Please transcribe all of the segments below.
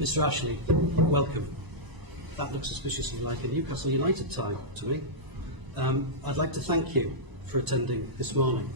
Mr. Ashley, welcome. That looks suspiciously like a Newcastle United tie to me. I'd like to thank you for attending this morning.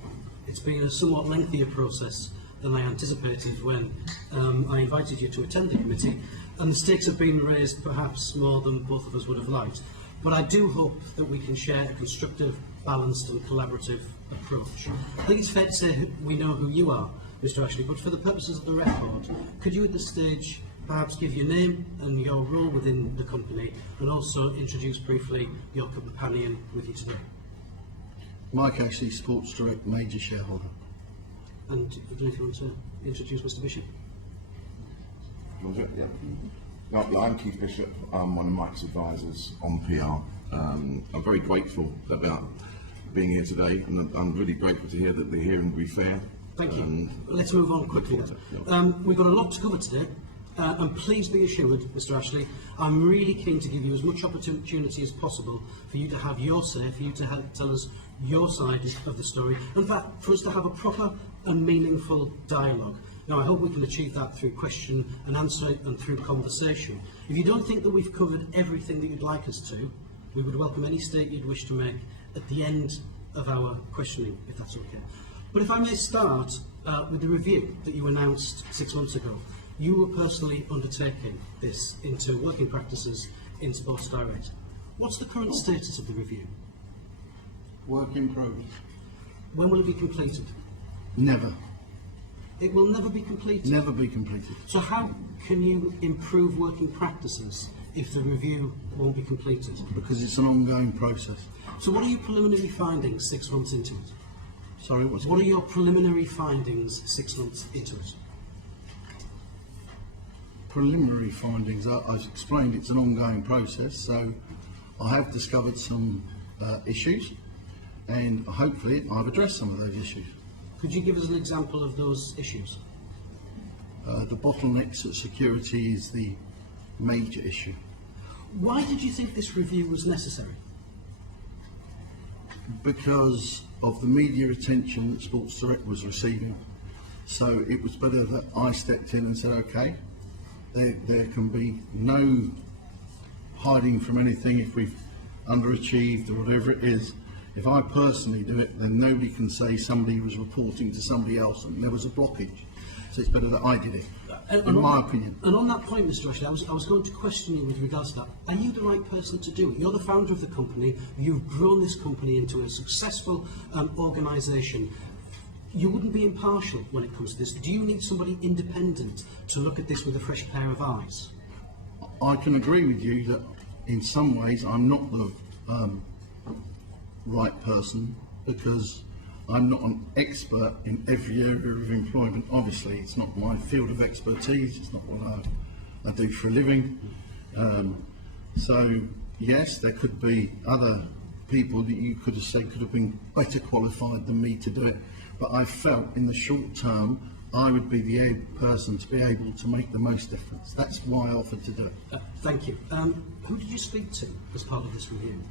It's been a somewhat lengthier process than I anticipated when I invited you to attend the committee, and the stakes have been raised perhaps more than both of us would have liked. But I do hope that we can share a constructive, balanced and collaborative approach. I think it's fair to say we know who you are, Mr. Ashley, but for the purposes of the record, could you at this stage perhaps give your name and your role within the company, and also introduce briefly your companion with you today? Mike Ashley, Sports Direct major shareholder. And do you want to introduce Mr. Bishop? Yeah. No, I'm Keith Bishop. I'm one of Mike's advisors on PR. I'm very grateful about being here today, and I'm really grateful to hear that the hearing will be fair. Thank you. Let's move on quickly then. We've got a lot to cover today. And please be assured, Mr. Ashley, I'm really keen to give you as much opportunity as possible for you to have your say, for you to tell us your side of the story, in fact, for us to have a proper and meaningful dialogue. Now, I hope we can achieve that through question and answer and through conversation. If you don't think that we've covered everything that you'd like us to, we would welcome any statement you'd wish to make at the end of our questioning, if that's okay. But if I may start with the review that you announced 6 months ago. You were personally undertaking this into working practices in Sports Direct. What's the current status of the review? Work in progress. When will it be completed? Never. It will never be completed? Never be completed. So how can you improve working practices if the review won't be completed? Because it's an ongoing process. So what are your preliminary findings 6 months into it? Sorry, what are your preliminary findings 6 months into it? Preliminary findings, I've explained it's an ongoing process, so I have discovered some issues, and hopefully I've addressed some of those issues. Could you give us an example of those issues? The bottlenecks at security is the major issue. Why did you think this review was necessary? Because of the media attention that Sports Direct was receiving. So it was better that I stepped in and said, okay, there can be no hiding from anything if we've underachieved or whatever it is. If I personally do it, then nobody can say somebody was reporting to somebody else and there was a blockage. So it's better that I did it, in my opinion. And on that point, Mr. Ashley, I was going to question you with regards to that. Are you the right person to do it? You're the founder of the company. You've grown this company into a successful organisation. You wouldn't be impartial when it comes to this. Do you need somebody independent to look at this with a fresh pair of eyes? I can agree with you that in some ways I'm not the right person, because I'm not an expert in every area of employment. Obviously, it's not my field of expertise. It's not what I do for a living. So yes, there could be other people that you could have said could have been better qualified than me to do it. But I felt in the short term I would be the person to be able to make the most difference. That's why I offered to do it. Thank you. Who did you speak to as part of this review?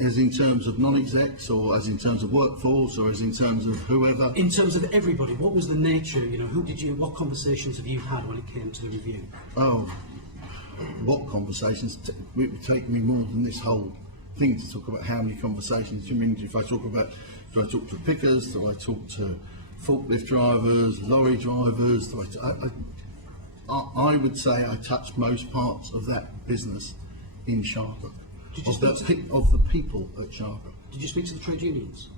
As in terms of non-execs, or as in terms of workforce, or as in terms of whoever? In terms of everybody, what was the nature, what conversations have you had when it came to the review? Oh, what conversations? It would take me more than this whole thing to talk about how many conversations. Do you mean if I talk about, do I talk to pickers, do I talk to forklift drivers, lorry drivers? I would say I touched most parts of that business in Sharper. Of the people at Sharper. Did you speak to the trade unions?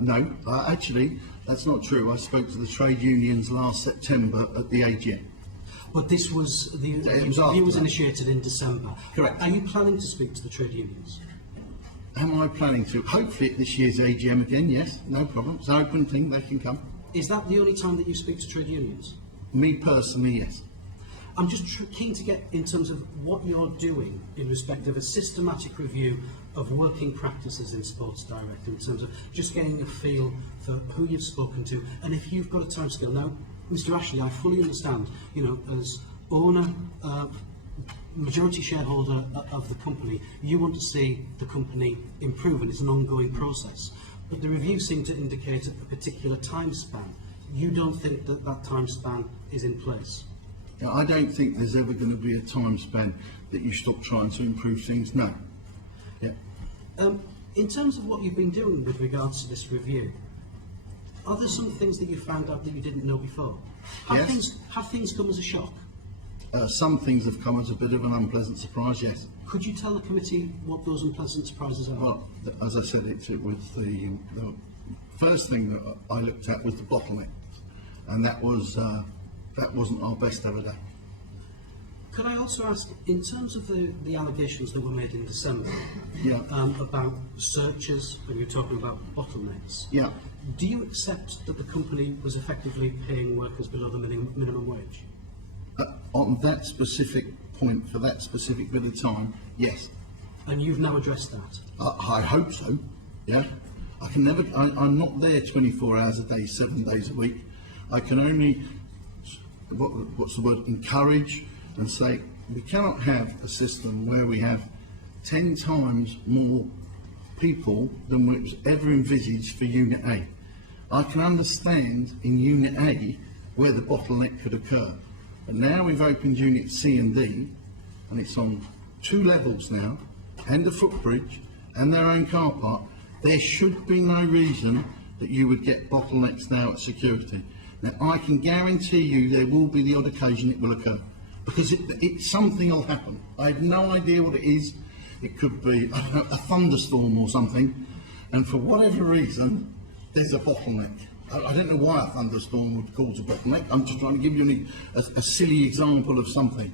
No, actually, that's not true. I spoke to the trade unions last September at the AGM. But this was, the review was initiated in December. Correct. Are you planning to speak to the trade unions? Am I planning to? Hopefully at this year's AGM again, yes, no problem. It's an open thing, they can come. Is that the only time that you speak to trade unions? Me personally, yes. I'm just keen to get in terms of what you're doing in respect of a systematic review of working practices in Sports Direct, in terms of just getting a feel for who you've spoken to, and if you've got a timescale. Now, Mr. Ashley, I fully understand, as owner, majority shareholder of the company, you want to see the company improve, and it's an ongoing process. But the review seemed to indicate a particular time span. You don't think that that time span is in place? Now, I don't think there's ever going to be a time span that you stop trying to improve things. No. Yeah. In terms of what you've been doing with regards to this review, are there some things that you found out that you didn't know before? Yes. Have things come as a shock? Some things have come as a bit of an unpleasant surprise, yes. Could you tell the committee what those unpleasant surprises are? Well, as I said, it was the first thing that I looked at was the bottleneck, and that wasn't our best ever day. Could I also ask, in terms of the allegations that were made in December Yeah. about searches, and you're talking about bottlenecks, Yeah. do you accept that the company was effectively paying workers below the minimum wage? On that specific point, for that specific bit of time, yes. And you've now addressed that? I hope so, yeah. I can never, I'm not there 24 hours a day, 7 days a week. I can only, what's the word, encourage and say, we cannot have a system where we have 10 times more people than was ever envisaged for Unit A. I can understand in Unit A where the bottleneck could occur. But now we've opened Unit C and D, and it's on 2 levels now, and a footbridge, and their own car park. There should be no reason that you would get bottlenecks now at security. Now, I can guarantee you there will be the odd occasion it will occur, because something will happen. I have no idea what it is. It could be, I don't know, a thunderstorm or something, and for whatever reason, there's a bottleneck. I don't know why a thunderstorm would cause a bottleneck. I'm just trying to give you a silly example of something.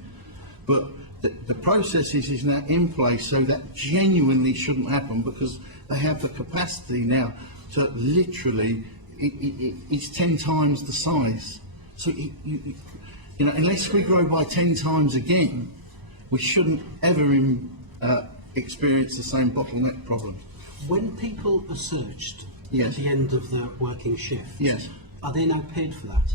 But the process is now in place, so that genuinely shouldn't happen, because they have the capacity now to literally, it's 10 times the size. So, you know, unless we grow by 10 times again, we shouldn't ever experience the same bottleneck problem. When people are searched Yes. at the end of their working shift, Yes. are they now paid for that?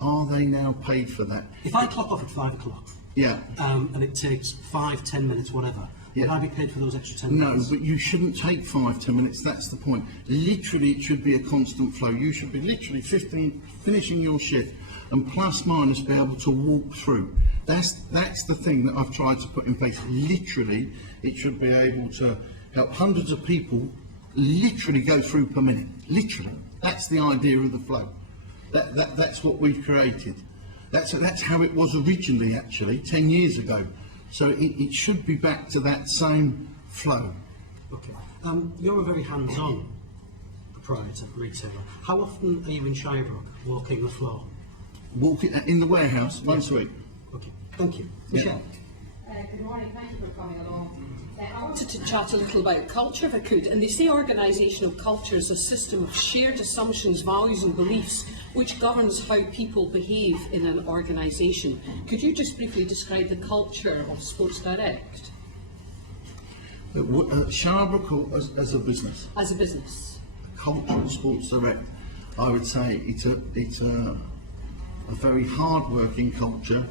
Are they now paid for that? If I clock off at 5 o'clock, Yeah. and it takes 5, 10 minutes, whatever, Yeah. would I be paid for those extra 10 No, minutes? but you shouldn't take 5, 10 minutes, that's the point. Literally, it should be a constant flow. You should be literally finishing your shift and plus minus be able to walk through. That's the thing that I've tried to put in place. Literally, it should be able to help hundreds of people literally go through per minute. Literally. That's the idea of the flow. That's what we've created. That's how it was originally, actually, 10 years ago. So it should be back to that same flow. Okay. You're a very hands-on proprietor, retailer. How often are you in Shirebrook walking the floor? Walking in the warehouse once a week. Okay, thank you. Yeah. Michelle? Good morning, thank you for coming along. I wanted to chat a little about culture, if I could. And they say organisational culture is a system of shared assumptions, values and beliefs which governs how people behave in an organisation. Could you just briefly describe the culture of Sports Direct? Shirebrook as a business, As a business? culture of Sports Direct, I would say it's a very hard-working culture,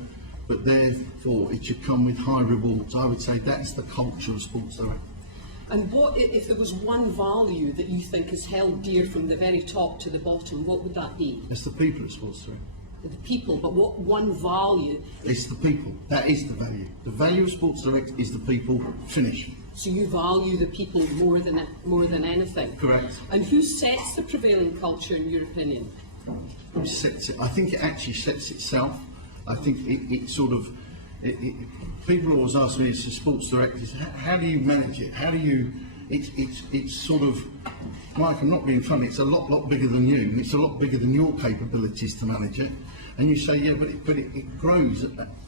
but therefore it should come with high rewards. I would say that's the culture of Sports Direct. And what, if there was one value that you think is held dear from the very top to the bottom, what would that be? It's the people of Sports Direct. The people, but what one value? It's the people. That is the value. The value of Sports Direct is the people. Finish. So you value the people more than anything? Correct. And who sets the prevailing culture, in your opinion? Who sets it? I think it actually sets itself. I think it sort of, people always ask me, it's a Sports Direct, how do you manage it? How do you, it's sort of, Mike, I'm not being funny, it's a lot bigger than you, and it's a lot bigger than your capabilities to manage it. And you say, yeah, but it grows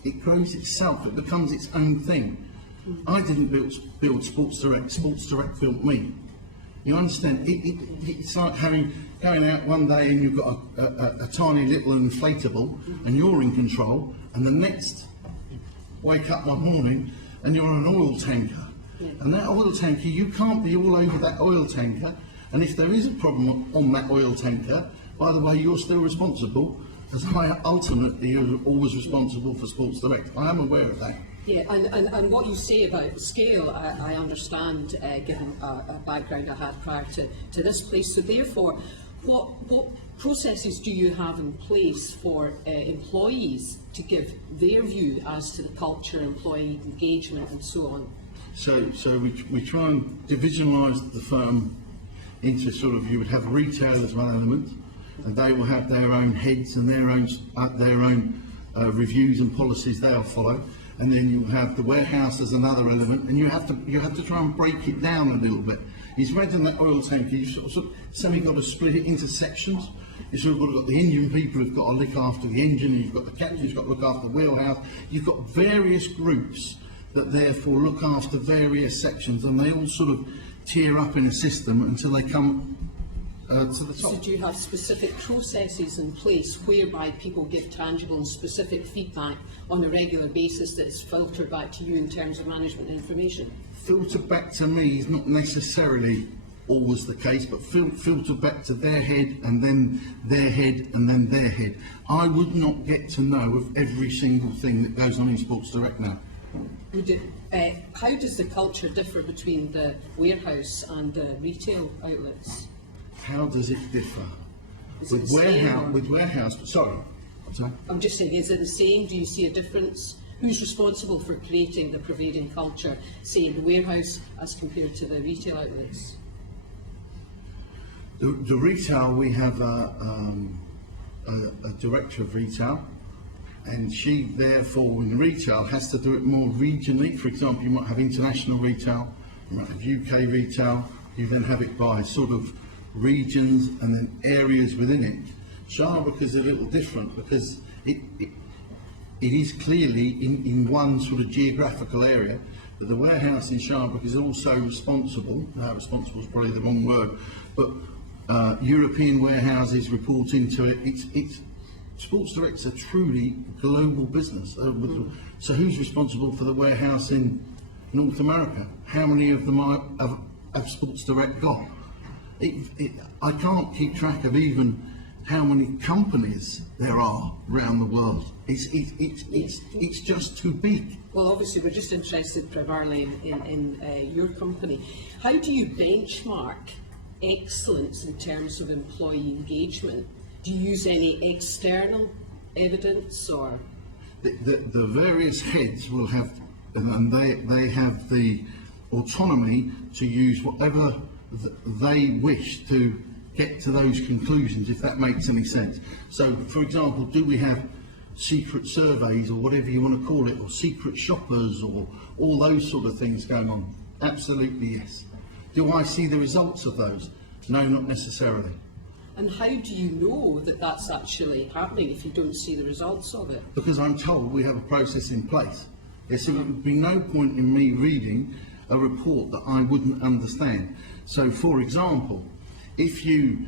itself, it becomes its own thing. I didn't build Sports Direct built me. You understand? It's like going out one day and you've got a tiny little inflatable and you're in control, and the next wake up one morning and you're on an oil tanker. Yeah. And that oil tanker, you can't be all over that oil tanker, and if there is a problem on that oil tanker, by the way, you're still responsible, because I ultimately am always responsible for Sports Direct. I am aware of that. Yeah, and what you say about scale, I understand, given a background I had prior to this place. So therefore, what processes do you have in place for employees to give their view as to the culture, employee engagement and so on? So we try and divisionalise the firm into sort of, you would have retail as one element, and they will have their own heads and their own reviews and policies they'll follow, and then you have the warehouse as another element, and you have to try and break it down a little bit. It's read in that oil tanker, you sort of semi got to split it into sections. You've sort of got the engine people who've got to look after the engine, and you've got the captain who's got to look after the wheelhouse. You've got various groups that therefore look after various sections, and they all sort of tier up in a system until they come to the top. So do you have specific processes in place whereby people give tangible and specific feedback on a regular basis that is filtered back to you in terms of management information? Filter back to me is not necessarily always the case, but filter back to their head and then their head and then their head. I would not get to know of every single thing that goes on in Sports Direct now. How does the culture differ between the warehouse and the retail outlets? How does it differ? Is it the same, or- Warehouse, sorry. I'm just saying, is it the same? Do you see a difference? Who's responsible for creating the prevailing culture, say in the warehouse as compared to the retail outlets? The retail, we have a director of retail, and she therefore in retail has to do it more regionally. For example, you might have international retail, you might have UK retail, you then have it by sort of regions and then areas within it. Sharbrooke is a little different because it is clearly in one sort of geographical area, but the warehouse in Sharbrooke is also responsible, responsible is probably the wrong word, but European warehouses report into it. It's Sports Direct's a truly global business. So who's responsible for the warehouse in North America? How many of them have Sports Direct got? I can't keep track of even how many companies there are around the world. It's just too big. Well, obviously, we're just interested primarily in your company. How do you benchmark excellence in terms of employee engagement? Do you use any external evidence or? The various heads will have, and they have the autonomy to use whatever they wish to get to those conclusions, if that makes any sense. So, for example, do we have secret surveys or whatever you want to call it, or secret shoppers, or all those sort of things going on? Absolutely yes. Do I see the results of those? No, not necessarily. And how do you know that that's actually happening if you don't see the results of it? Because I'm told we have a process in place. There would be no point in me reading a report that I wouldn't understand. So, for example, if you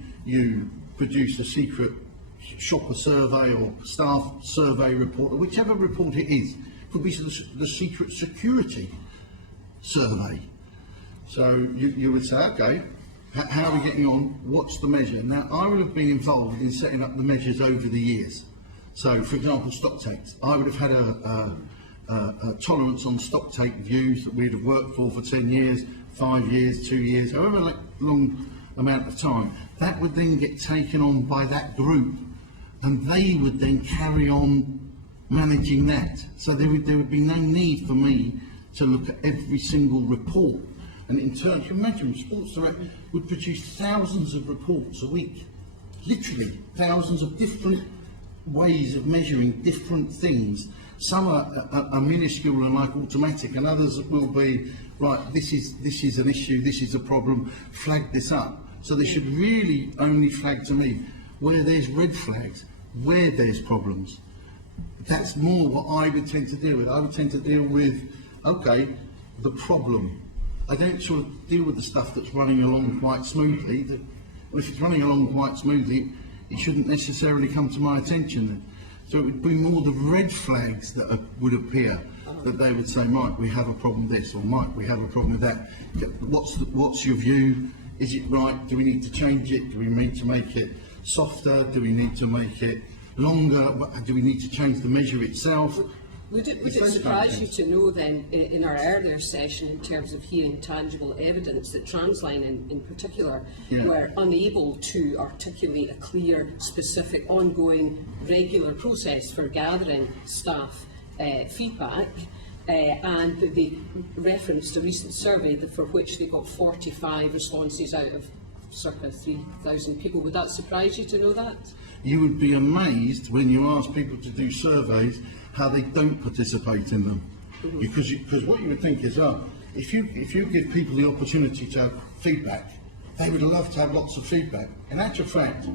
produce a secret shopper survey or staff survey report, or whichever report it is, it could be the secret security survey. So you would say, okay, how are we getting on? What's the measure? Now, I would have been involved in setting up the measures over the years. So, for example, stock takes. I would have had a tolerance on stock take views that we'd have worked for 10 years, 5 years, 2 years, however long amount of time. That would then get taken on by that group, and they would then carry on managing that. So there would be no need for me to look at every single report. And in turn, you imagine Sports Direct would produce thousands of reports a week, literally thousands of different ways of measuring different things. Some are minuscule and like automatic, and others will be, right, this is an issue, this is a problem, flag this up. So they should really only flag to me where there's red flags, where there's problems. That's more what I would tend to deal with. I would tend to deal with, okay, the problem. I don't sort of deal with the stuff that's running along quite smoothly. If it's running along quite smoothly, it shouldn't necessarily come to my attention then. So it would be more the red flags that would appear, that they would say, Mike, we have a problem with this, or Mike, we have a problem with that. What's your view? Is it right? Do we need to change it? Do we need to make it softer? Do we need to make it longer? Do we need to change the measure itself? Would it It's those surprise kind you of to know then, in our earlier session, in terms of hearing tangible evidence, that Transline in particular were unable to articulate a clear, specific, ongoing, regular process for gathering staff feedback, and that they referenced a recent survey for which they got 45 responses out of circa 3,000 people. Would that surprise you to know that? You would be amazed when you ask people to do surveys how they don't participate in them. Because what you would think is, if you give people the opportunity to have feedback, they would love to have lots of feedback. In actual fact,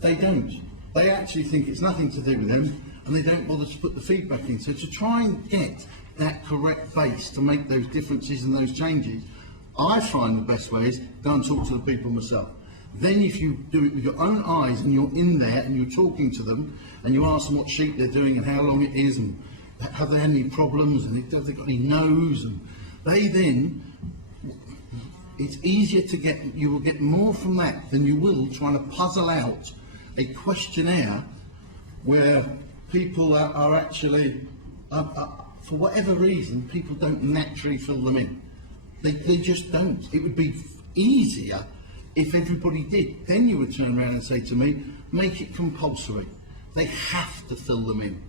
they don't. They actually think it's nothing to do with them, and they don't bother to put the feedback in. So to try and get that correct base to make those differences and those changes, I find the best way is go and talk to the people myself. Then if you do it with your own eyes and you're in there and you're talking to them and you ask them what sheet they're doing and how long it is and have they had any problems and have they got any no's, and they then, it's easier to get, you will get more from that than you will trying to puzzle out a questionnaire where people are actually, for whatever reason, people don't naturally fill them in. They just don't. It would be easier if everybody did. Then you would turn around and say to me, make it compulsory. They have to fill them in.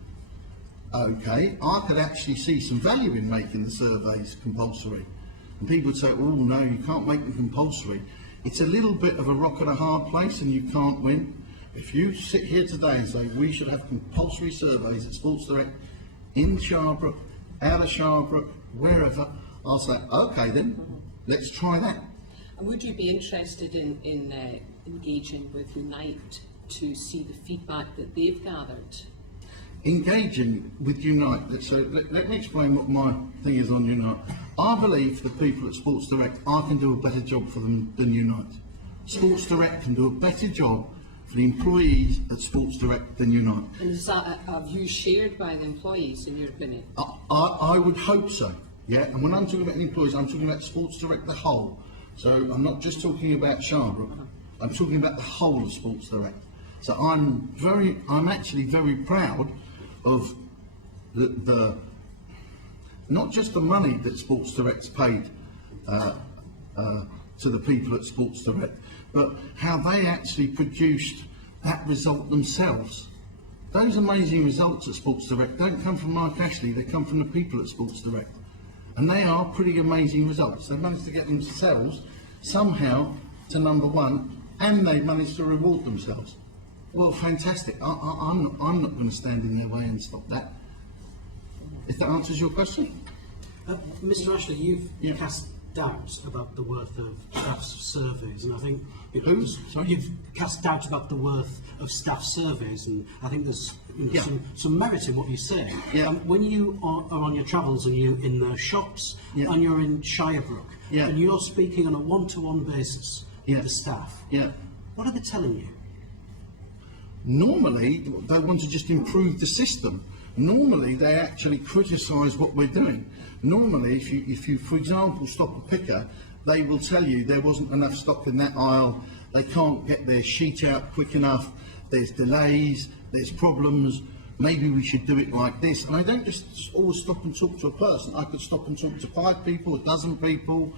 Okay, I could actually see some value in making the surveys compulsory. And people would say, oh no, you can't make them compulsory. It's a little bit of a rock and a hard place and you can't win. If you sit here today and say we should have compulsory surveys at Sports Direct in Sharbrook, out of Sharbrook, wherever, I'll say, okay then, let's try that. And would you be interested in engaging with Unite to see the feedback that they've gathered? Engaging with Unite, so let me explain what my thing is on Unite. I believe the people at Sports Direct, I can do a better job for them than Unite. Sports Direct can do a better job for the employees at Sports Direct than Unite. And is that a view shared by the employees, in your opinion? I would hope so, yeah. And when I'm talking about the employees, I'm talking about Sports Direct the whole. So I'm not just talking about Sharbrook, I'm talking about the whole of Sports Direct. So I'm actually very proud of the not just the money that Sports Direct's paid to the people at Sports Direct, but how they actually produced that result themselves. Those amazing results at Sports Direct don't come from Mark Ashley, they come from the people at Sports Direct. And they are pretty amazing results. They managed to get themselves somehow to #1, and they managed to reward themselves. Well, fantastic. I'm not going to stand in their way and stop that. If that answers your question. Mr. Ashley, you've cast doubts about the worth of staff's surveys, and I think you've cast doubts about the worth of staff surveys, and I think there's some merit in what you say. When you are on your travels and you're in the shops and you're in Shirebrook and you're speaking on a one-to-one basis with the staff, what are they telling you? Normally, they want to just improve the system. Normally, they actually criticise what we're doing. Normally, if you, for example, stop a picker, they will tell you there wasn't enough stock in that aisle, they can't get their sheet out quick enough, there's delays, there's problems, maybe we should do it like this. And I don't just always stop and talk to a person. I could stop and talk to 5 people, a dozen people.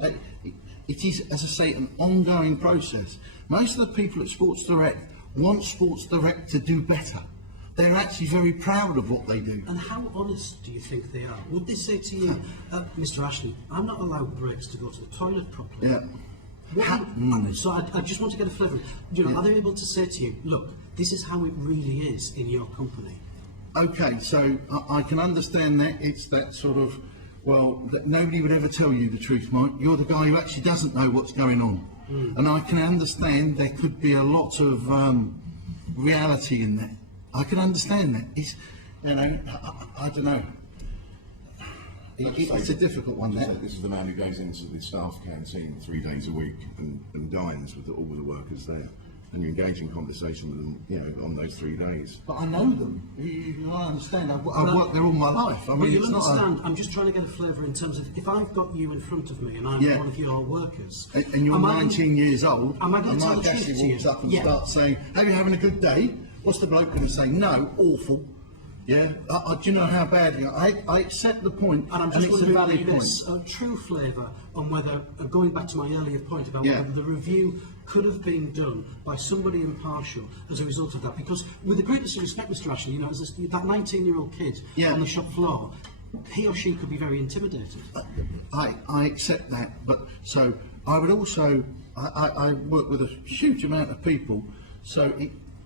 It is, as I say, an ongoing process. Most of the people at Sports Direct want Sports Direct to do better. They're actually very proud of what they do. And how honest do you think they are? Would they say to you, Mr. Ashley, I'm not allowed breaks to go to the toilet properly? So I just want to get a flavour. Are they able to say to you, look, this is how it really is in your company? Okay, so I can understand that. It's that sort of, well, that nobody would ever tell you the truth, Mike. You're the guy who actually doesn't know what's going on. And I can understand there could be a lot of reality in that. I can understand that. It's, I don't know. It's a difficult one. This is the man who goes into the staff canteen 3 days a week and dines with all the workers there, and you engage in conversation with them, on those 3 days. But I know them. I understand. I've worked there all my life. I mean, you'll understand. I'm just trying to get a flavour in terms of if I've got you in front of me and I'm one of your workers, and you're 19 years old, am I going to tell the truth Ashley to you? walks up and starts saying, "Are you having a good day?" What's the bloke going to say? No, awful. Yeah, do you know how badly I accept the point, And I'm just it's going to a valid value point. this true flavour on whether, going back to my earlier point about Yeah. whether the review could have been done by somebody impartial as a result of that. Because with the greatest of respect, Mr. Ashley, you know, as that 19-year-old kid Yeah. on the shop floor, he or she could be very intimidated. I accept that, but so I would also, I work with a huge amount of people, so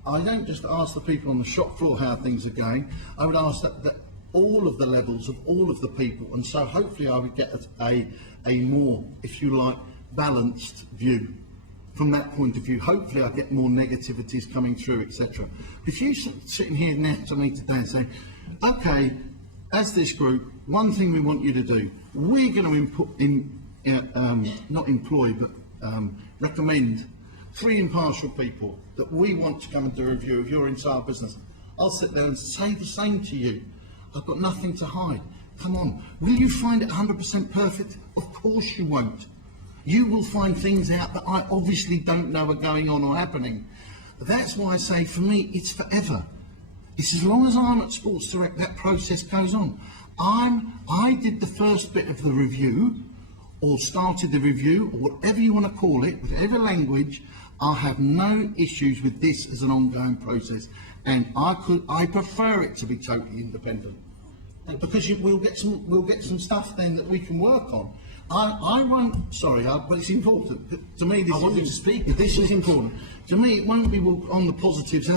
I don't just ask the people on the shop floor how things are going, I would ask that all of the levels of all of the people, and so hopefully I would get a more, if you like, balanced view. From that point of view, hopefully I get more negativities coming through, etc. If you sitting here now to me today and say, okay, as this group, one thing we want you to do, we're going to not employ, but recommend 3 impartial people that we want to come and do a review of your entire business. I'll sit there and say the same to you. I've got nothing to hide. Come on, will you find it 100% perfect? Of course you won't. You will find things out that I obviously don't know are going on or happening. That's why I say, for me, it's forever. It's as long as I'm at Sports Direct, that process goes on. I did the first bit of the review, or started the review, or whatever you want to call it, whatever language. I have no issues with this as an ongoing process, and I prefer it to be totally independent, because we'll get some stuff then that we can work on. I won't. Sorry, but it's important to me. I want you to speak. This is important to me. It won't be on the positives.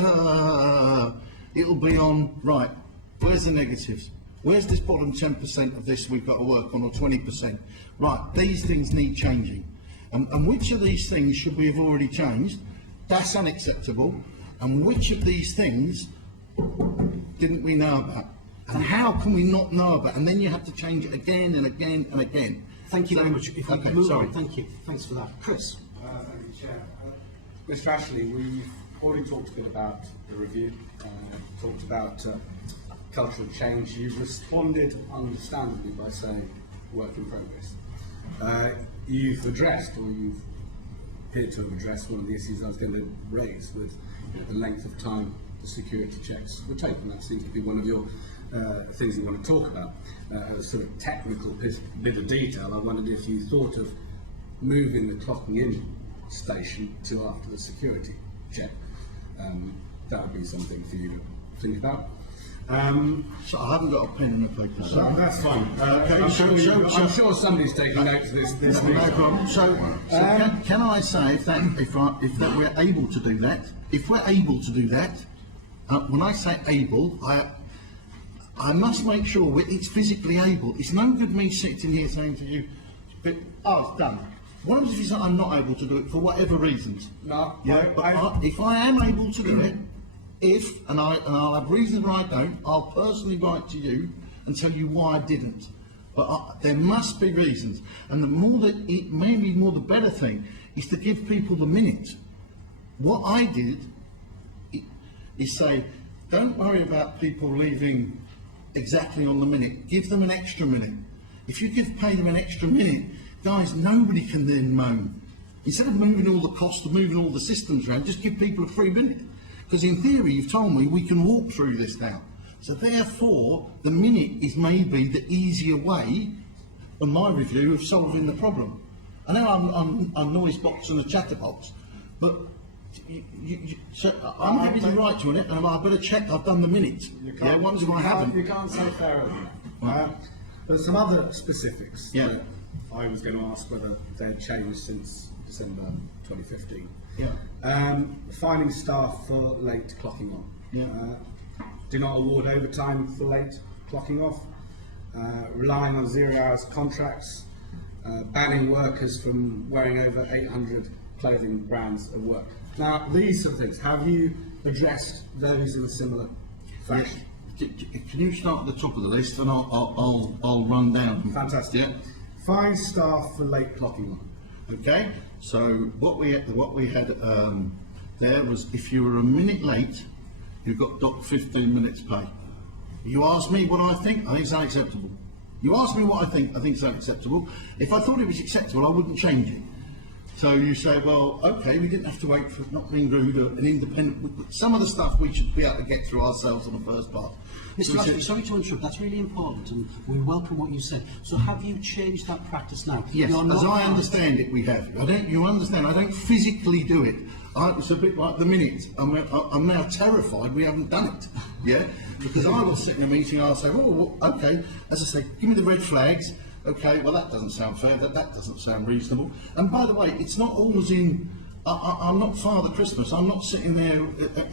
It'll be on, right, where's the negatives? Where's this bottom 10% of this we've got to work on, or 20%? Right, these things need changing. And which of these things should we have already changed? That's unacceptable. And which of these things didn't we know about? And how can we not know about? And then you have to change it again and again and again. Thank you very much. If we can move sorry. on, thank you. Thanks for that. Chris. Thank you, Chair. Mr. Ashley, we've already talked a bit about the review, talked about cultural change. You've responded understandably by saying work in progress. You've addressed, or you've appeared to have addressed, one of the issues I was going to raise with the length of time the security checks were taken. That seems to be one of your things you want to talk about. A sort of technical bit of detail, I wondered if you thought of moving the clocking in station to after the security check. That would be something for you to think about. So I haven't got a pen and a paper. So That's fine. Okay, I'm sure somebody's taking notes of this no week. problem. So can I say if that we're able to do that? If we're able to do that, when I say able, I must make sure it's physically able. It's no good me sitting here saying to you, it's done. What happens if you say I'm not able to do it for whatever reasons? No, If I am able to do it, and I'll have reasons why I don't, I'll personally write to you and tell you why I didn't. But there must be reasons, and the better thing is to give people the minute. What I did is say, don't worry about people leaving exactly on the minute. Give them an extra minute. If you pay them an extra minute, guys, nobody can then moan. Instead of moving all the cost of moving all the systems around, just give people a free minute. Because in theory, you've told me we can walk through this now. So therefore, the minute is maybe the easier way, on my review, of solving the problem. I know I'm noise box and a chatterbox, but so I'm happy to write to it, and I better check I've done the minute. Yeah, once if I haven't. You can't say fairer than that. But some other specifics that I was going to ask whether they had changed since December 2015. Yeah. Finding staff for late clocking on. Yeah. Do not award overtime for late clocking off. Relying on 0 hours contracts. Banning workers from wearing over 800 clothing brands at work. Now, these sort of things, have you addressed those in a similar fashion? Can you start at the top of the list, and I'll run down. Fantastic. Yeah. Find staff for late clocking on. Okay. So what we had there was, if you were a minute late, you got docked 15 minutes pay. You ask me what I think it's unacceptable. You ask me what I think it's unacceptable. If I thought it was acceptable, I wouldn't change it. So you say, well, okay, we didn't have to wait for not being rude, an independent. Some of the stuff we should be able to get through ourselves on the first part. Mr. Ashley, sorry to interrupt, that's really important and we welcome what you said. So have you changed that practice now? Yes, You're not as I understand it, we have. You understand, I don't physically do it. It's a bit like the minute. I'm now terrified we haven't done it. Yeah? Because I will sit in a meeting, I'll say, oh, okay, as I say, give me the red flags. Okay, well that doesn't sound fair, that doesn't sound reasonable. And by the way, it's not always in, I'm not Father Christmas, I'm not sitting there,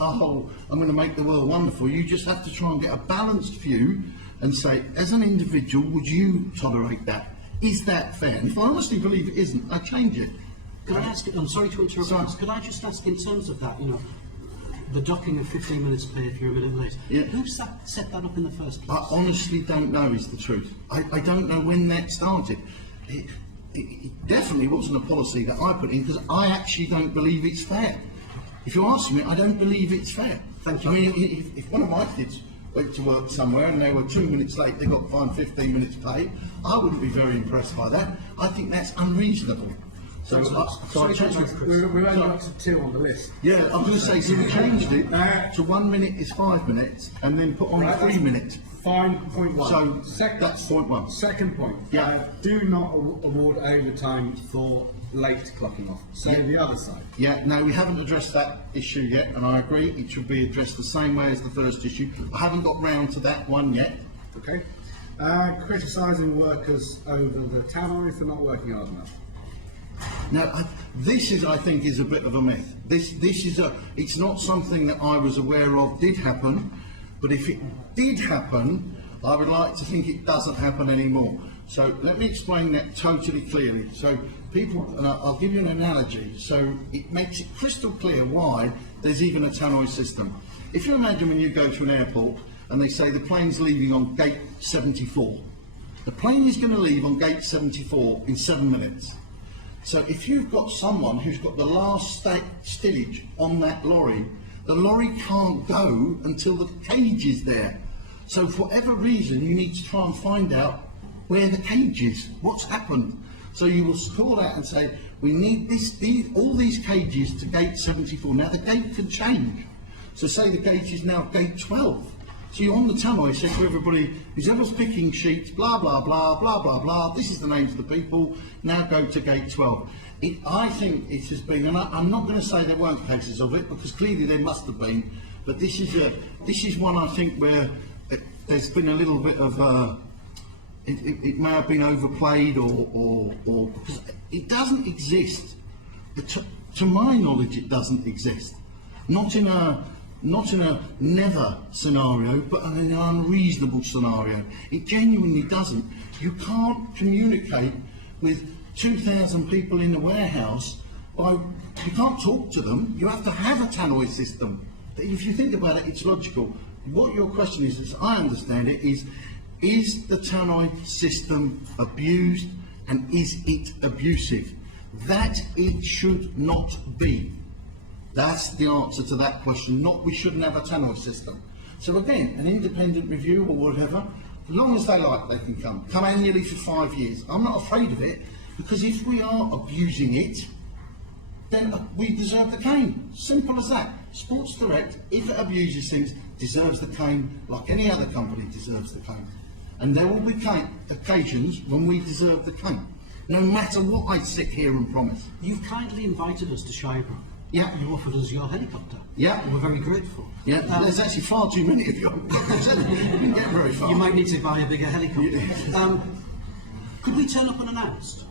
I'm going to make the world wonderful. You just have to try and get a balanced view and say, as an individual, would you tolerate that? Is that fair? And if I honestly believe it isn't, I change it. Could I ask, I'm sorry to interrupt, Sorry. could I just ask in terms of that, the docking of 15 minutes pay if you're a minute late, Yeah. who set that up in the first place? I honestly don't know is the truth. I don't know when that started. It definitely wasn't a policy that I put in because I actually don't believe it's fair. If you ask me, I don't believe it's fair. Thank you. I mean, if one of my kids went to work somewhere and they were 2 minutes late, they got fined 15 minutes pay, I wouldn't be very impressed by that. I think that's unreasonable. So I changed it. We're only up to 2 on the list. Yeah, I'm going to say, so we changed it to 1 minute is 5 minutes and then put on 3 minutes. Fine, point 1. So that's point 1. Second point. Yeah. Do not award overtime for late clocking off. So Yeah. the other side. Yeah, no, we haven't addressed that issue yet, and I agree it should be addressed the same way as the first issue. I haven't got round to that one yet. Okay. Criticising workers over the tannery for not working hard enough. Now, this is, I think, is a bit of a myth. It's not something that I was aware of did happen, but if it did happen, I would like to think it doesn't happen anymore. So let me explain that totally clearly. So people, and I'll give you an analogy, so it makes it crystal clear why there's even a tannoy system. If you imagine when you go to an airport and they say the plane's leaving on gate 74, the plane is going to leave on gate 74 in 7 minutes. So if you've got someone who's got the last stillage on that lorry, the lorry can't go until the cage is there. So for whatever reason, you need to try and find out where the cage is, what's happened. So you will call out and say, we need all these cages to gate 74. Now the gate can change. So say the gate is now gate 12. So you're on the tannoy, say to everybody, who's ever's picking sheets, blah, blah, blah, blah, blah, blah, this is the names of the people, now go to gate 12. I think it has been, and I'm not going to say there weren't cases of it, because clearly there must have been, but this is one I think where there's been a little bit of, it may have been overplayed or because it doesn't exist. To my knowledge, it doesn't exist. Not in a never scenario, but in an unreasonable scenario. It genuinely doesn't. You can't communicate with 2,000 people in the warehouse you can't talk to them. You have to have a tannoy system. If you think about it, it's logical. What your question is, as I understand it, is the tannoy system abused and is it abusive? That it should not be. That's the answer to that question, not we shouldn't have a tannoy system. So again, an independent review or whatever, as long as they like, they can come annually for 5 years. I'm not afraid of it, because if we are abusing it, then we deserve the cane. Simple as that. Sports Direct, if it abuses things, deserves the cane like any other company deserves the cane. And there will be occasions when we deserve the cane, no matter what I sit here and promise. You've kindly invited us to Shirebrook. Yeah. You offered us your helicopter. Yeah. We're very grateful. Yeah, there's actually far too many of you. You didn't get very far. You might need to buy a bigger helicopter. Could we turn up unannounced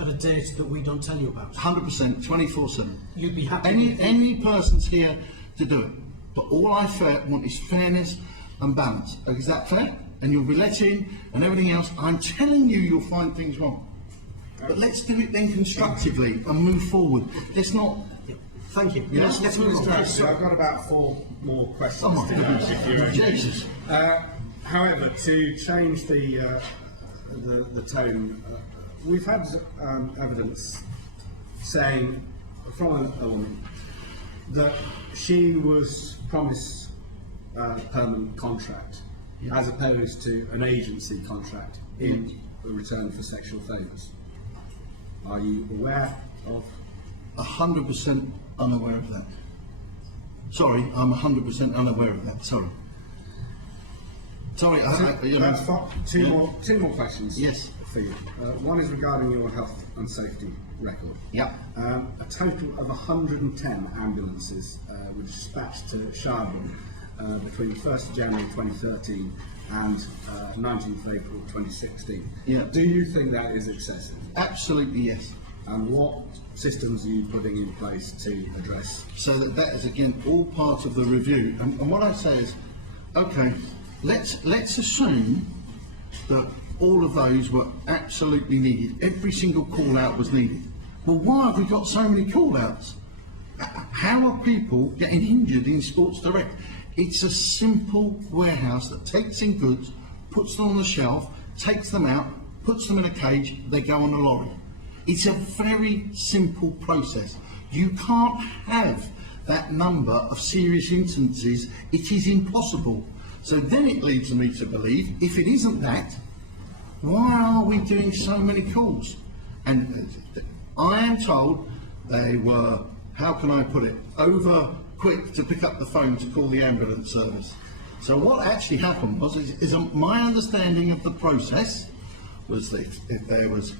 at a date that we don't tell you about? 100%, 24/7. You'd be happy? Any person's here to do it. But all I want is fairness and balance. Is that fair? And you'll be let in and everything else. I'm telling you, you'll find things wrong. But let's do it then constructively and move forward. Let's not... Thank you. Yeah. Let's move on. I've got about 4 more questions. Oh my to ask, if you're goodness. okay. Jesus. However, to change the tone, we've had evidence saying from a woman that she was promised a permanent contract as opposed to an agency contract in return for sexual favours. Are you aware of 100% unaware of that. Sorry, I'm 100% unaware of that. Sorry. Sorry, That's fine. Two more questions. Yes. For you. One is regarding your health and safety record. Yep. A total of 110 ambulances were dispatched to Shardwood between 1st of January 2013 and 19th of April 2016. Yeah. Do you think that is excessive? Absolutely yes. And what systems are you putting in place to address? So that is again all part of the review. And what I say is, okay, let's assume that all of those were absolutely needed. Every single call out was needed. Well, why have we got so many call outs? How are people getting injured in Sports Direct? It's a simple warehouse that takes in goods, puts them on the shelf, takes them out, puts them in a cage, they go on a lorry. It's a very simple process. You can't have that number of serious instances. It is impossible. So then it leads me to believe, if it isn't that, why are we doing so many calls? And I am told they were, how can I put it, over quick to pick up the phone to call the ambulance service. So what actually happened was, is my understanding of the process was that if there was,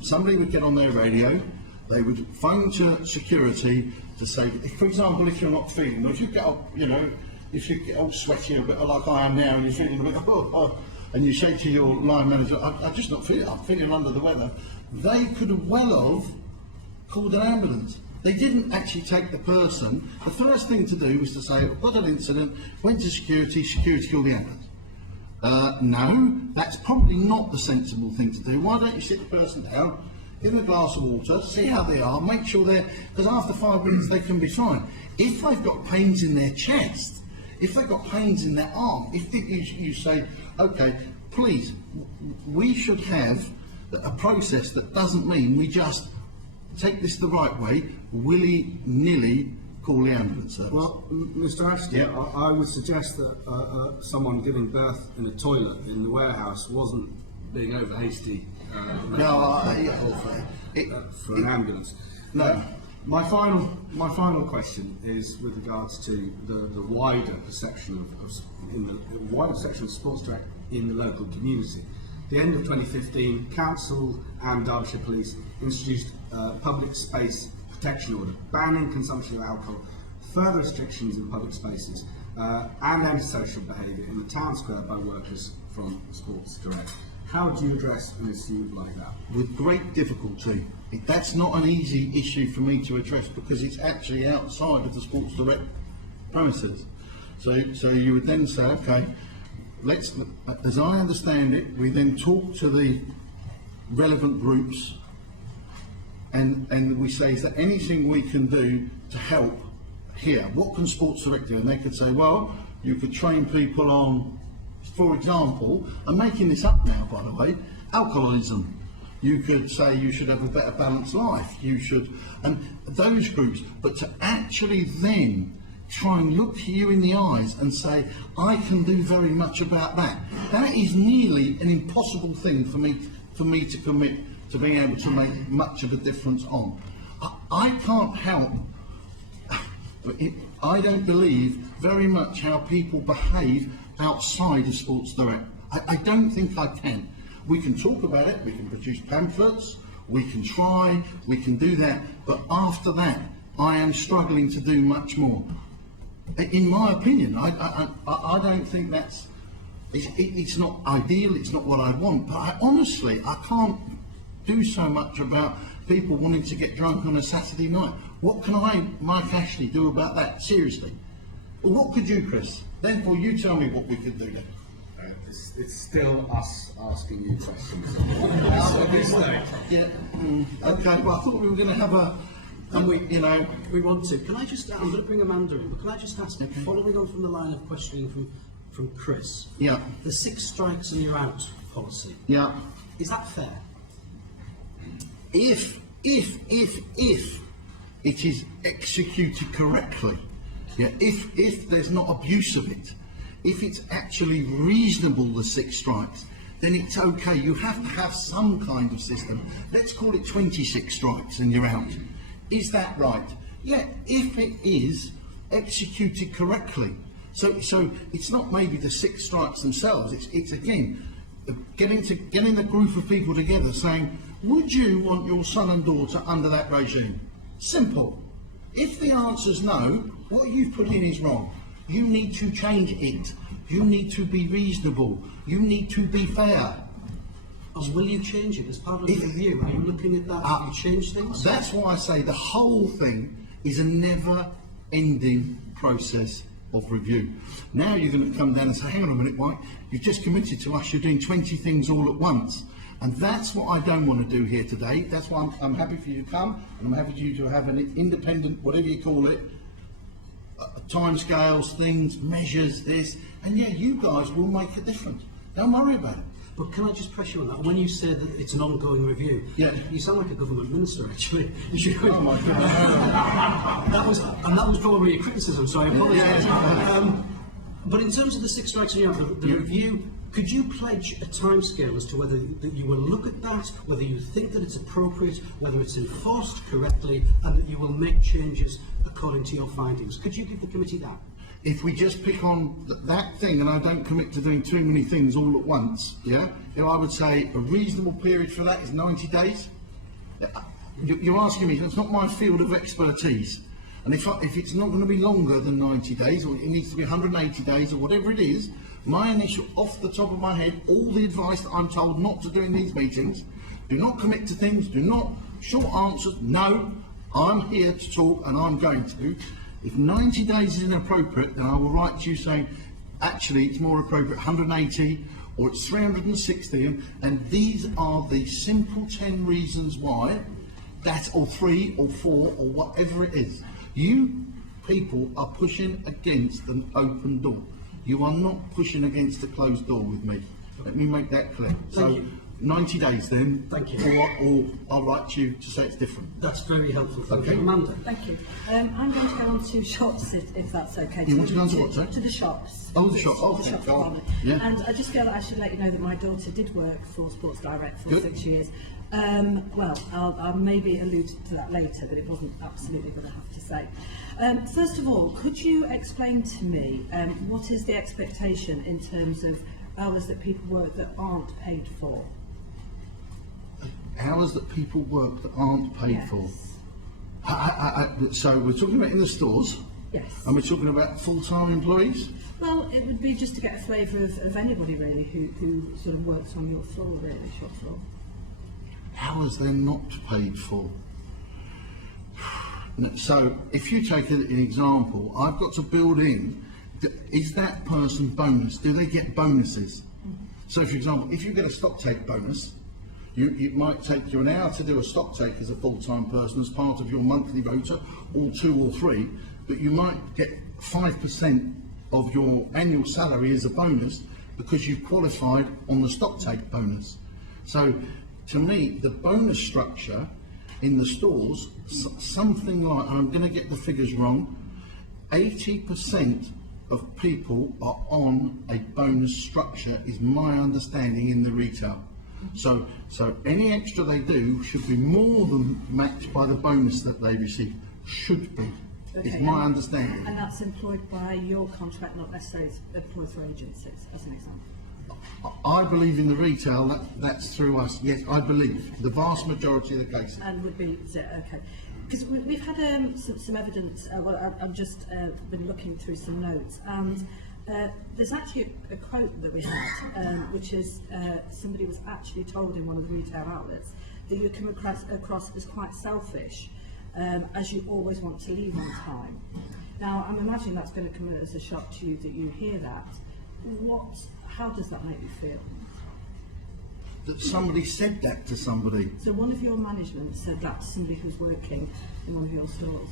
somebody would get on their radio, they would phone to security to say, if, for example, if you're not feeling, or if you get up, you know, if you get all sweaty a bit like I am now and you're feeling a bit, and you say to your line manager, I'm just not feeling, I'm feeling under the weather, they could have well have called an ambulance. They didn't actually take the person. The first thing to do was to say, I've got an incident, went to security, security called the ambulance. No, that's probably not the sensible thing to do. Why don't you sit the person down, give them a glass of water, see how they are, make sure they're, because after 5 minutes they can be fine. If they've got pains in their chest, if they've got pains in their arm, if you say, okay, please, we should have a process that doesn't mean we just take this the right way, willy-nilly call the ambulance service. Well, Mr. Ashley, Yeah. I would suggest that someone giving birth in a toilet in the warehouse wasn't being over hasty for an ambulance. No. My final question is with regards to the wider perception of Sports Direct in the local community. At the end of 2015, Council and Derbyshire Police introduced a public space protection order banning consumption of alcohol, further restrictions in public spaces, and antisocial behaviour in the town square by workers from Sports Direct. How do you address an issue like that? With great difficulty. That's not an easy issue for me to address because it's actually outside of the Sports Direct premises. So you would then say, okay, let's, as I understand it, we then talk to the relevant groups and we say, is there anything we can do to help here? What can Sports Direct do? And they could say, well, you could train people on, for example, I'm making this up now, by the way, alcoholism. You could say you should have a better balanced life. You should, and those groups, but to actually then try and look you in the eyes and say, I can do very much about that. That is nearly an impossible thing for me to commit to being able to make much of a difference on. I can't help, I don't believe very much how people behave outside of Sports Direct. I don't think I can. We can talk about it, we can produce pamphlets, we can try, we can do that, but after that, I am struggling to do much more. In my opinion, I don't think that's, it's not ideal, it's not what I want, but honestly, I can't do so much about people wanting to get drunk on a Saturday night. What can I, Mike Ashley, do about that? Seriously. Well, what could you, Chris? Therefore, you tell me what we could do then. It's still us asking you questions. Yeah. Okay. Well, I thought we were going to have a, and we want to. Can I just? I'm going to bring Amanda in, but can I just ask, following on from the line of questioning from Chris? Yeah. The 6 strikes and you're out policy. Yeah. Is that fair? If it is executed correctly, yeah. If there's not abuse of it. If it's actually reasonable, the 6 strikes, then it's okay. You have to have some kind of system. Let's call it 26 strikes and you're out. Is that right? Yeah, if it is executed correctly. So it's not maybe the 6 strikes themselves, it's again, getting a group of people together saying, would you want your son and daughter under that regime? Simple. If the answer's no, what you've put in is wrong. You need to change it. You need to be reasonable. You need to be fair. And will you change it as part of the review? Are you looking at that? Have you changed things? That's why I say the whole thing is a never-ending process of review. Now you're going to come down and say, hang on a minute, Mike, you've just committed to us, you're doing 20 things all at once. And that's what I don't want to do here today. That's why I'm happy for you to come, and I'm happy for you to have an independent, whatever you call it, timescales, things, measures, this, and yeah, you guys will make a difference. Don't worry about it. But can I just press you on that? When you say that it's an ongoing review, Yeah. you sound like a government minister, actually. Oh my goodness. that was probably a criticism, so I apologise. Yeah. But in terms of the 6 strikes and you have the review, could you pledge a timescale as to whether that you will look at that, whether you think that it's appropriate, whether it's enforced correctly, and that you will make changes according to your findings? Could you give the committee that? If we just pick on that thing and I don't commit to doing too many things all at once, yeah, I would say a reasonable period for that is 90 days. You're asking me, that's not my field of expertise. And if it's not going to be longer than 90 days, or it needs to be 180 days, or whatever it is, my initial, off the top of my head, all the advice that I'm told not to do in these meetings, do not commit to things, do not, short answers, no, I'm here to talk and I'm going to. If 90 days is inappropriate, then I will write to you saying, actually, it's more appropriate 180 or it's 360, and these are the simple 10 reasons why, that or 3 or 4 or whatever it is. You people are pushing against an open door. You are not pushing against a closed door with me. Let me make that clear. Thank you. 90 days then, Thank you. or I'll write to you to say it's different. That's very helpful. Thank Okay. you. Amanda? Thank you. I'm going to go on to shops, if that's okay. You want to go on to what, sorry? To the shops. Oh, the shop. The Okay, shop go on. department. Yeah. And I just feel that I should let you know that my daughter did work for Sports Direct for Good. 6 years. Well, I'll maybe allude to that later, but it wasn't absolutely going to have to say. First of all, could you explain to me what is the expectation in terms of hours that people work that aren't paid for? Hours that people work that aren't paid Yes. for. So we're talking about in the stores, Yes. and we're talking about full-time employees. Well, it would be just to get a flavour of anybody really who sort of works on your floor, really, shop floor. Hours they're not paid for. So if you take an example, I've got to build in, is that person bonus? Do they get bonuses? So for example, if you get a stock take bonus, it might take you an hour to do a stock take as a full-time person as part of your monthly rota, or 2 or 3, but you might get 5% of your annual salary as a bonus because you've qualified on the stock take bonus. So to me, the bonus structure in the stores, something like, I'm going to get the figures wrong, 80% of people are on a bonus structure, is my understanding in the retail. So any extra they do should be more than matched by the bonus that they receive. Should be, is my understanding. And that's employed by your contract, not necessarily employed through agencies, as an example. I believe in the retail, that's through us. Yes, I believe, the vast majority of the cases. And would be, okay. Because we've had some evidence, I've just been looking through some notes, and there's actually a quote that we had, which is somebody was actually told in one of the retail outlets that you come across as quite selfish, as you always want to leave on time. Now, I'm imagining that's going to come as a shock to you that you hear that. How does that make you feel? That somebody said that to somebody. So one of your management said that to somebody who's working in one of your stores.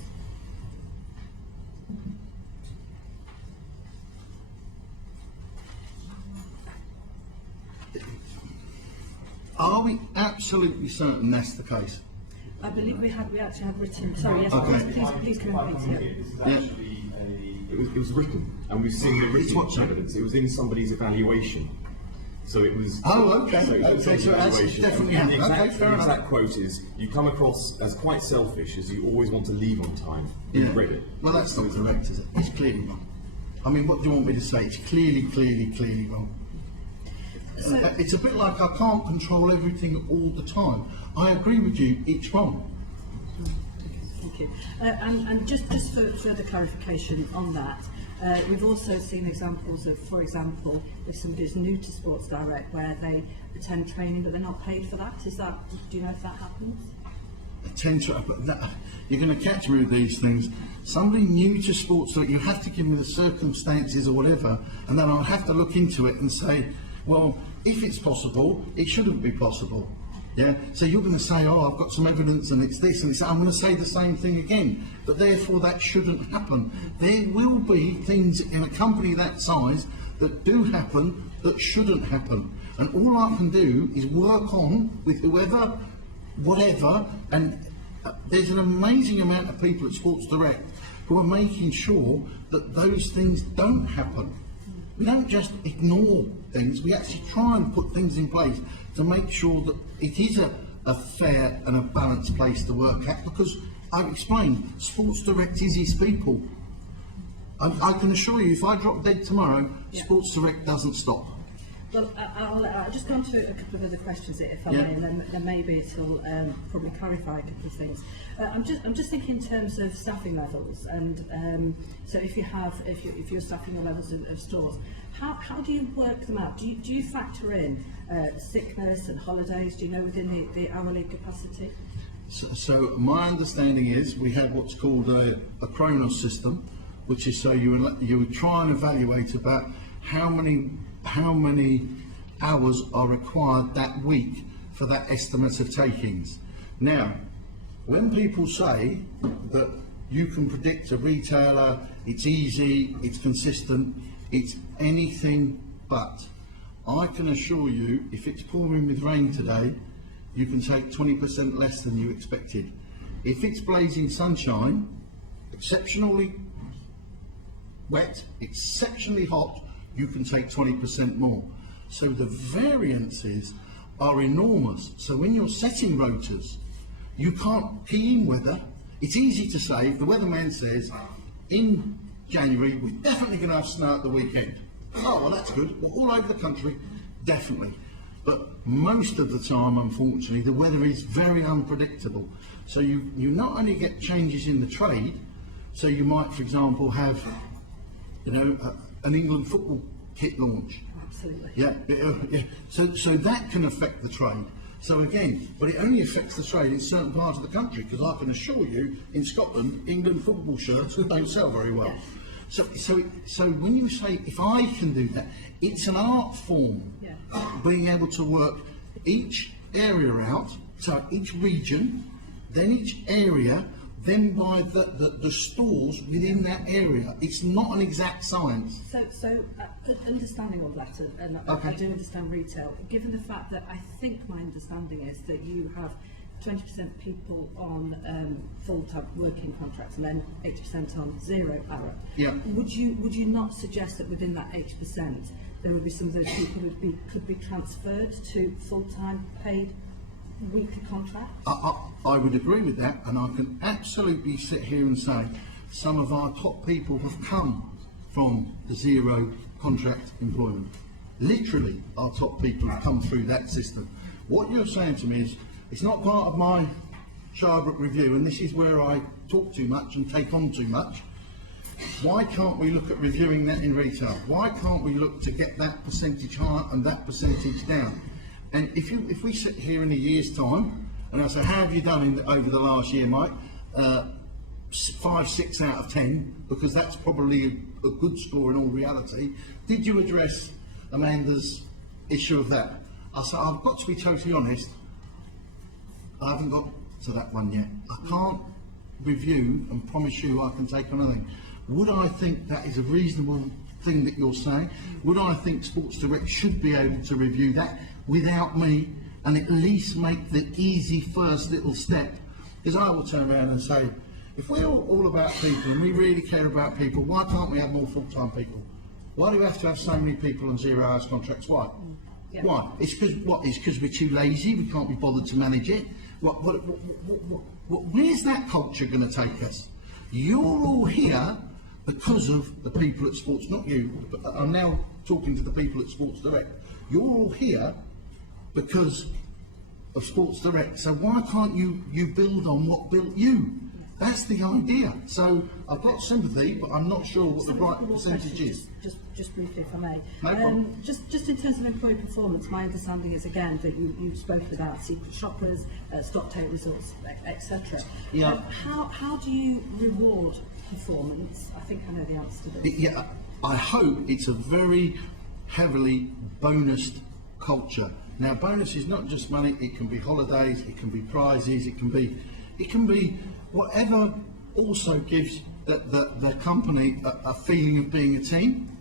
Are we absolutely certain that's the case? I believe we actually have written. Sorry, yes, Okay. please come and repeat it. Yeah. It was written, and we've seen the It's what, written sorry? evidence. It was in somebody's evaluation. So it was. Oh, okay. So, it was the Okay, so that's situation. definitely And happened. Okay, fair the enough. exact quote is, "You come across as quite selfish, as you always want to leave on time." You've read it. Well, that's not correct, is it? It's clearly wrong. I mean, what do you want me to say? It's clearly wrong. So- It's a bit like I can't control everything all the time. I agree with you, it's wrong. Thank you. And just for further clarification on that, we've also seen examples of, for example, if somebody's new to Sports Direct where they attend training but they're not paid for that. Do you know if that happens? You're going to catch me with these things. Somebody new to sports, so you have to give me the circumstances or whatever, and then I'll have to look into it and say, well, if it's possible, it shouldn't be possible. Yeah. So you're going to say, oh, I've got some evidence, and it's this, and it's. I'm going to say the same thing again. But therefore, that shouldn't happen. There will be things in a company that size that do happen that shouldn't happen, and all I can do is work on with whoever, whatever, and there's an amazing amount of people at Sports Direct who are making sure that those things don't happen. We don't just ignore things, we actually try and put things in place to make sure that it is a fair and a balanced place to work at, because I've explained, Sports Direct is his people. I can assure you, if I drop dead tomorrow, Yeah. Sports Direct doesn't stop. Well, I'll just go on to a couple of other questions, if I Yeah. may, and then maybe it'll probably clarify a couple of things. I'm just thinking in terms of staffing levels, and so if you're staffing your levels of stores, how do you work them out? Do you factor in sickness and holidays? Do you know within the hourly capacity? So my understanding is we have what's called a Kronos system, which is so you would try and evaluate about how many hours are required that week for that estimate of takings. Now, when people say that you can predict a retailer, it's easy, it's consistent, it's anything but. I can assure you, if it's pouring with rain today, you can take 20% less than you expected. If it's blazing sunshine, exceptionally wet, exceptionally hot, you can take 20% more. So the variances are enormous. So when you're setting rotors, you can't key in weather. It's easy to say, if the weatherman says, in January, we're definitely going to have snow at the weekend. Oh, well, that's good. Well, all over the country, definitely. But most of the time, unfortunately, the weather is very unpredictable. So you not only get changes in the trade, so you might, for example, have, an England football kit launch. Absolutely. Yeah. So that can affect the trade. So again, but it only affects the trade in certain parts of the country, because I can assure you, in Scotland, England football shirts don't sell very well. So when you say, if I can do that, it's an art form. Yeah. Being able to work each area out, so each region, then each area, then by the stores within that area. It's not an exact science. So understanding all that, and Okay. I do understand retail, given the fact that I think my understanding is that you have 20% people on full-time working contracts and then 80% on 0 hour. Yeah. Would you not suggest that within that 80% there would be some of those people who could be transferred to full-time paid weekly contracts? I would agree with that, and I can absolutely sit here and say some of our top people have come from the 0 contract employment. Literally, our top people have come through that system. What you're saying to me is, it's not part of my Shardbrook review, and this is where I talk too much and take on too much. Why can't we look at reviewing that in retail? Why can't we look to get that percentage higher and that percentage down? And if we sit here in a year's time, and I say, how have you done over the last year, Mike? 5, 6 out of 10, because that's probably a good score in all reality. Did you address Amanda's issue of that? I said, I've got to be totally honest, I haven't got to that one yet. I can't review and promise you I can take on anything. Would I think that is a reasonable thing that you're saying? Would I think Sports Direct should be able to review that without me, and at least make the easy first little step? Because I will turn around and say, if we're all about people and we really care about people, why can't we have more full-time people? Why do we have to have so many people on 0 hours contracts? Why? Yeah. Why? It's because what? It's because we're too lazy. We can't be bothered to manage it. Where's that culture going to take us? You're all here because of the people at Sports, not you. But I'm now talking to the people at Sports Direct. You're all here because of Sports Direct. So why can't you build on what built you? That's the idea. So I've got sympathy, but I'm not sure what the right percentage is. Just briefly, if I may. No problem. Just in terms of employee performance, my understanding is again that you've spoken about secret shoppers, stock take results, etc. Yeah. How do you reward performance? I think I know the answer to this. Yeah, I hope it's a very heavily bonused culture. Now, bonus is not just money. It can be holidays. It can be prizes. It can be whatever. Also gives the company a feeling of being a team.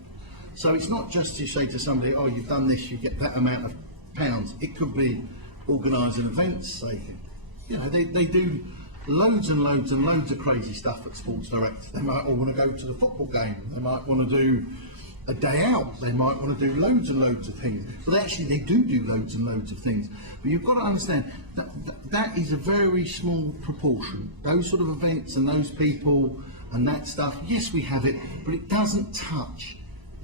So it's not just to say to somebody, "Oh, you've done this, you get that amount of pounds." It could be organising events. They do loads and loads and loads of crazy stuff at Sports Direct. They might all want to go to the football game. They might want to do a day out. They might want to do loads and loads of things. But they do loads and loads of things. But you've got to understand that is a very small proportion. Those sort of events and those people and that stuff, yes, we have it, but it doesn't touch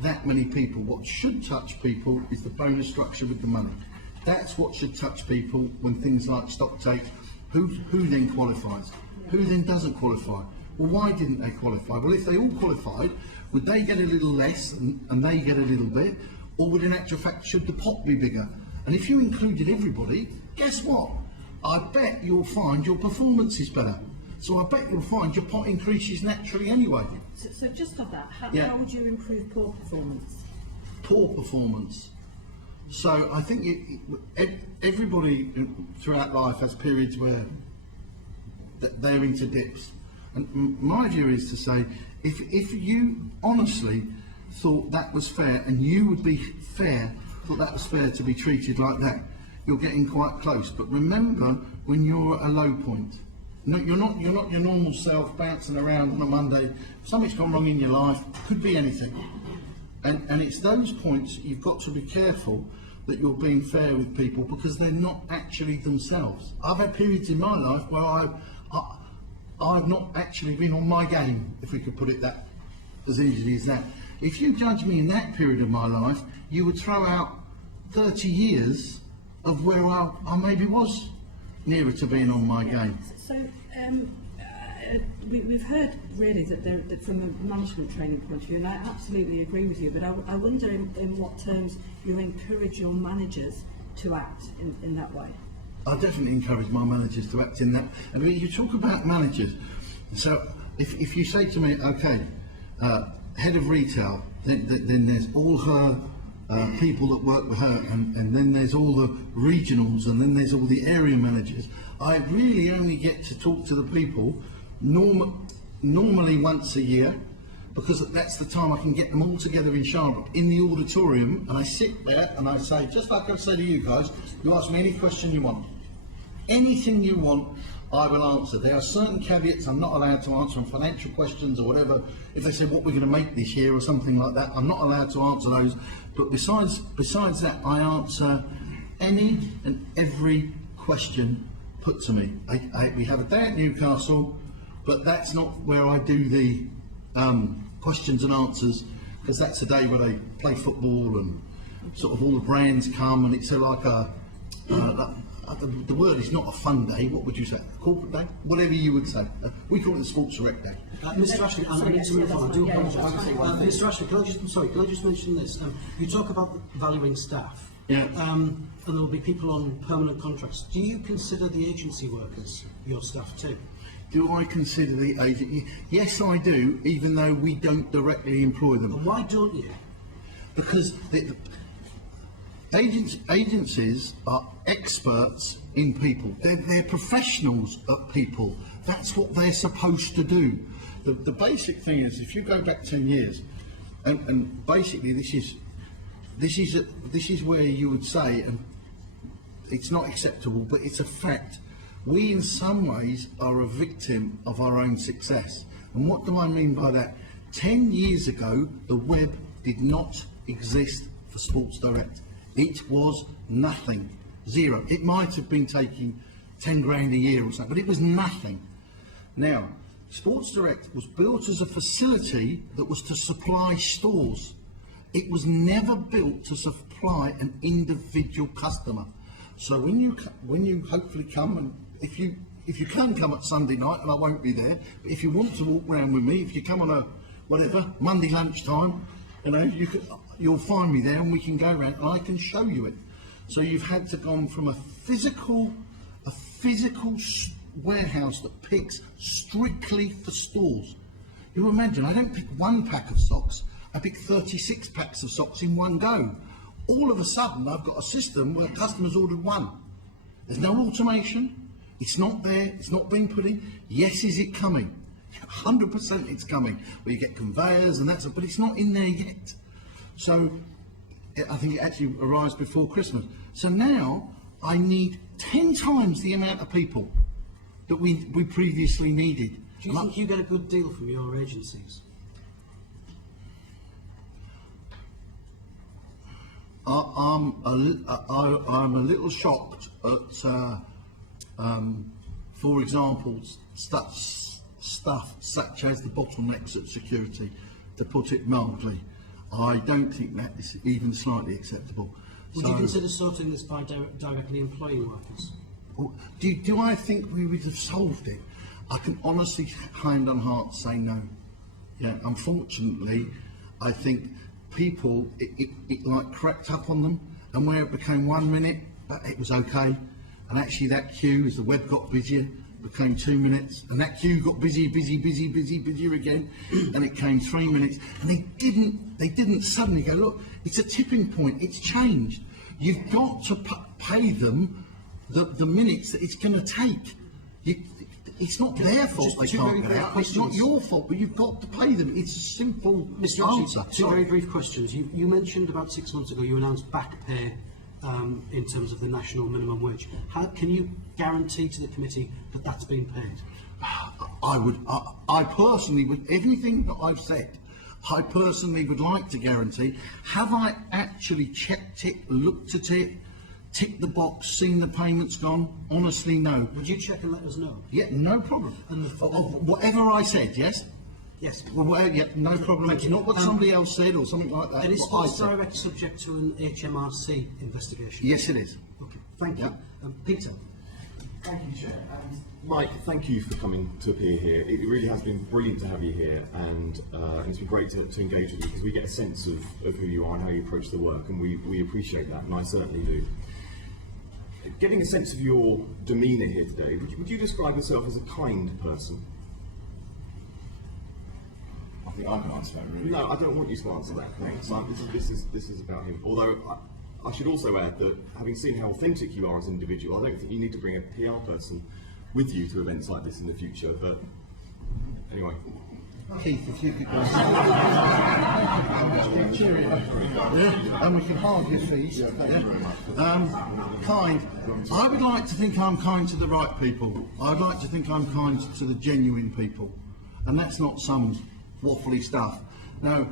that many people. What should touch people is the bonus structure with the money. That's what should touch people when things like stock take. Who then qualifies? Who then doesn't qualify? Well, why didn't they qualify? Well, if they all qualified, would they get a little less and they get a little bit? Or would in actual fact, should the pot be bigger? And if you included everybody, guess what? I bet you'll find your performance is better. So I bet you'll find your pot increases naturally anyway. So just on that, how would you improve poor performance? Poor performance. So I think everybody throughout life has periods where they're into dips. And my view is to say, if you honestly thought that was fair, and you would be fair, thought that was fair to be treated like that, you're getting quite close. But remember, when you're at a low point, no, you're not your normal self bouncing around on a Monday. Something's gone wrong in your life. Could be anything. And it's those points you've got to be careful that you're being fair with people, because they're not actually themselves. I've had periods in my life where I've not actually been on my game, if we could put it that as easily as that. If you judge me in that period of my life, you would throw out 30 years of where I maybe was nearer to being on my game. So we've heard really that from a management training point of view, and I absolutely agree with you, but I wonder in what terms you encourage your managers to act in that way. I definitely encourage my managers to act in that. I mean, you talk about managers. So if you say to me, okay, head of retail, then there's all her people that work with her, and then there's all the regionals, and then there's all the area managers. I really only get to talk to the people normally once a year, because that's the time I can get them all together in Sharnbrook in the auditorium, and I sit there and I say, just like I say to you guys, you ask me any question you want. Anything you want, I will answer. There are certain caveats I'm not allowed to answer on financial questions or whatever. If they say what we're going to make this year or something like that, I'm not allowed to answer those. But besides that, I answer any and every question put to me. We have a day at Newcastle, but that's not where I do the questions and answers, because that's a day where they play football and sort of all the brands come, and it's like the word is not a fun day. What would you say? A corporate day? Whatever you would say. We call it the Sports Direct Day. Mr. Ashley, I need to move on. I do apologise. Mr. Ashley, can I just mention this? You talk about valuing staff. Yeah. And there will be people on permanent contracts. Do you consider the agency workers your staff too? Do I consider the agent? Yes, I do, even though we don't directly employ them. And why don't you? Because agencies are experts in people. They're professionals at people. That's what they're supposed to do. The basic thing is, if you go back 10 years, and basically this is where you would say, and it's not acceptable, but it's a fact. We in some ways are a victim of our own success. And what do I mean by that? 10 years ago, the web did not exist for Sports Direct. It was nothing. Zero. It might have been taking 10 grand a year or something, but it was nothing. Now, Sports Direct was built as a facility that was to supply stores. It was never built to supply an individual customer. So when you hopefully come, and if you can come at Sunday night, and I won't be there, but if you want to walk around with me, if you come on a Monday lunchtime, you'll find me there, and we can go around and I can show you it. So you've had to go from a physical warehouse that picks strictly for stores. You imagine, I don't pick one pack of socks, I pick 36 packs of socks in one go. All of a sudden, I've got a system where customers ordered one. There's no automation, it's not there, it's not being put in. Yes, is it coming? 100% it's coming, where you get conveyors and but it's not in there yet. So, I think it actually arrives before Christmas. So now, I need 10 times the amount of people that we previously needed. Do you think you get a good deal from your agencies? I'm a little shocked at, for example, stuff such as the bottlenecks at security, to put it mildly. I don't think that is even slightly acceptable. Would you consider sorting this by directly employing workers? Do I think we would have solved it? I can honestly, hand on heart, say no. Yeah, unfortunately, I think people, it like crept up on them, and where it became 1 minute, it was okay, and actually that queue, as the web got busier, became 2 minutes, and that queue got busier again, and it came 3 minutes, and they didn't suddenly go, look, it's a tipping point, it's changed. You've got to pay them the minutes that it's going to take. It's not their fault they can't get out, it's not your fault, but you've got to pay them. It's a simple answer. Two very brief questions. You mentioned about 6 months ago you announced back pay in terms of the national minimum wage. Can you guarantee to the committee that that's been paid? I personally would, everything that I've said, I personally would like to guarantee. Have I actually checked it, looked at it, ticked the box, seen the payments gone? Honestly, no. Would you check and let us know? Yeah, no problem. And whatever I said, yes? Yes. Well, yeah, no problem. It's not what somebody else said or something like that. And is what I Sports said. Direct subject to an HMRC investigation? Yes, it is. Okay, thank you. Yeah. Peter. Thank you, Chair. Mike, thank you for coming to appear here. It really has been brilliant to have you here, and it's been great to engage with you, because we get a sense of who you are and how you approach the work, and we appreciate that, and I certainly do. Getting a sense of your demeanour here today, would you describe yourself as a kind person? I think I can answer that, really. No, I don't want you to answer that, thanks. This is about him. Although I should also add that, having seen how authentic you are as an individual, I don't think you need to bring a PR person with you to events like this in the future. But anyway. Keith, if you could go. Cheerio. Yeah, and we can hold your feet. Kind. I would like to think I'm kind to the right people. I'd like to think I'm kind to the genuine people. And that's not some waffly stuff. No,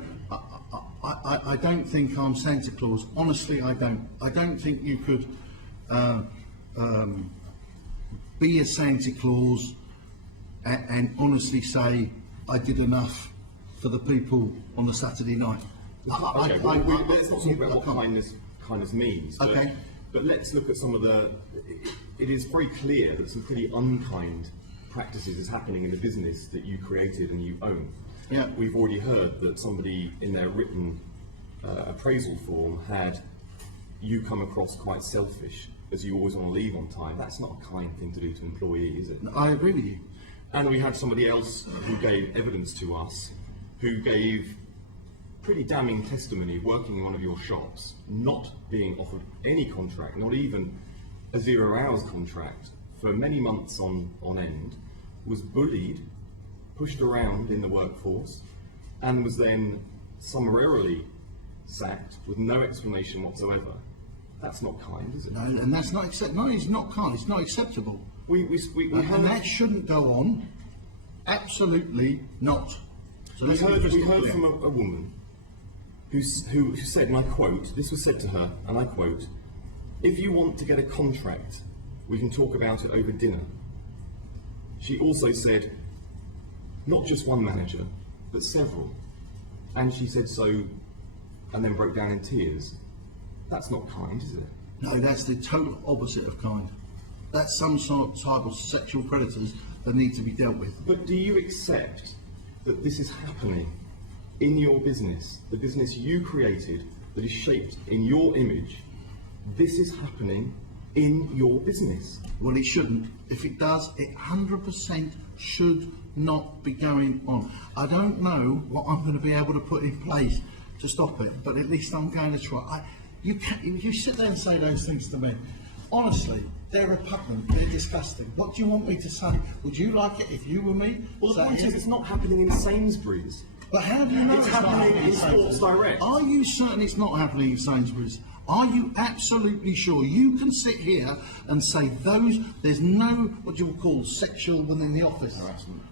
I don't think I'm Santa Claus. Honestly, I don't. I don't think you could be a Santa Claus and honestly say, I did enough for the people on the Saturday night. Okay, let's not talk about what kindness means. But let's look at some of the. It is very clear that some pretty unkind practices is happening in the business that you created and you own. Yeah. We've already heard that somebody in their written appraisal form had you come across quite selfish, as you always want to leave on time. That's not a kind thing to do to an employee, is it? I agree with you. And we had somebody else who gave evidence to us, who gave pretty damning testimony working in one of your shops, not being offered any contract, not even a 0 hours contract, for many months on end, was bullied, pushed around in the workforce, and was then summarily sacked with no explanation whatsoever. That's not kind, is it? No, and that's not acceptable. No, it's not kind. It's not acceptable. And that shouldn't go on. Absolutely not. So we heard from a woman who said, and I quote, this was said to her, and I quote, "If you want to get a contract, we can talk about it over dinner." She also said, not just one manager, but several. And she said so, and then broke down in tears. That's not kind, is it? No, that's the total opposite of kind. That's some sort of type of sexual predators that need to be dealt with. But do you accept that this is happening in your business, the business you created, that is shaped in your image? This is happening in your business. Well, it shouldn't. If it does, it 100% should not be going on. I don't know what I'm going to be able to put in place to stop it, but at least I'm going to try. You sit there and say those things to me. Honestly, they're repugnant, they're disgusting. What do you want me to say? Would you like it if you were me? Well, the Say point it. is, it's not happening in Sainsbury's. But how do you know It's not happening in Sainsbury's? Sports Direct. Are you certain it's not happening in Sainsbury's? Are you absolutely sure? You can sit here and say there's no, what you would call sexual within the office.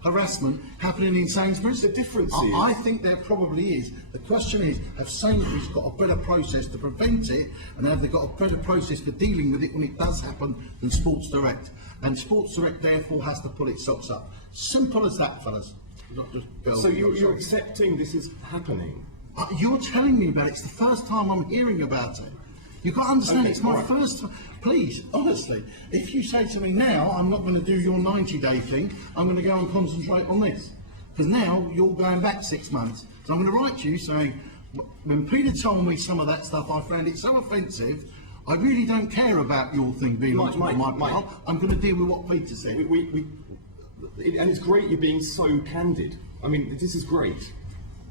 Harassment happening in Sainsbury's? The difference is- I think there probably is. The question is, have Sainsbury's got a better process to prevent it, and have they got a better process for dealing with it when it does happen than Sports Direct? And Sports Direct therefore has to pull its socks up. Simple as that, fellas. Not just girls. So you're accepting this is happening? You're telling me about it. It's the first time I'm hearing about it. You've got to understand, Okay, it's my right. first time. Please, honestly, if you say to me now, I'm not going to do your 90-day thing, I'm going to go and concentrate on this. Because now you're going back 6 months. So I'm going to write to you saying, when Peter told me some of that stuff, I found it so offensive, I really don't care about your thing being on top of my Mike, pile. I'm going to deal with what Peter said. And it's great you're being so candid. I mean, this is great.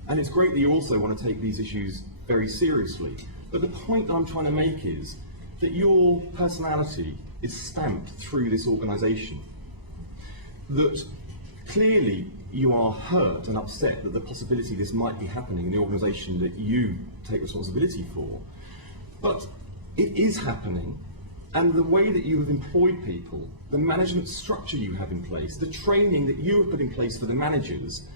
And it's great that you also want to take these issues very seriously. But the point that I'm trying to make is that your personality is stamped through this organisation. That clearly you are hurt and upset that the possibility this might be happening in the organisation that you take responsibility for. But it is happening, and the way that you have employed people, the management structure you have in place, the training that you have put in place for the managers,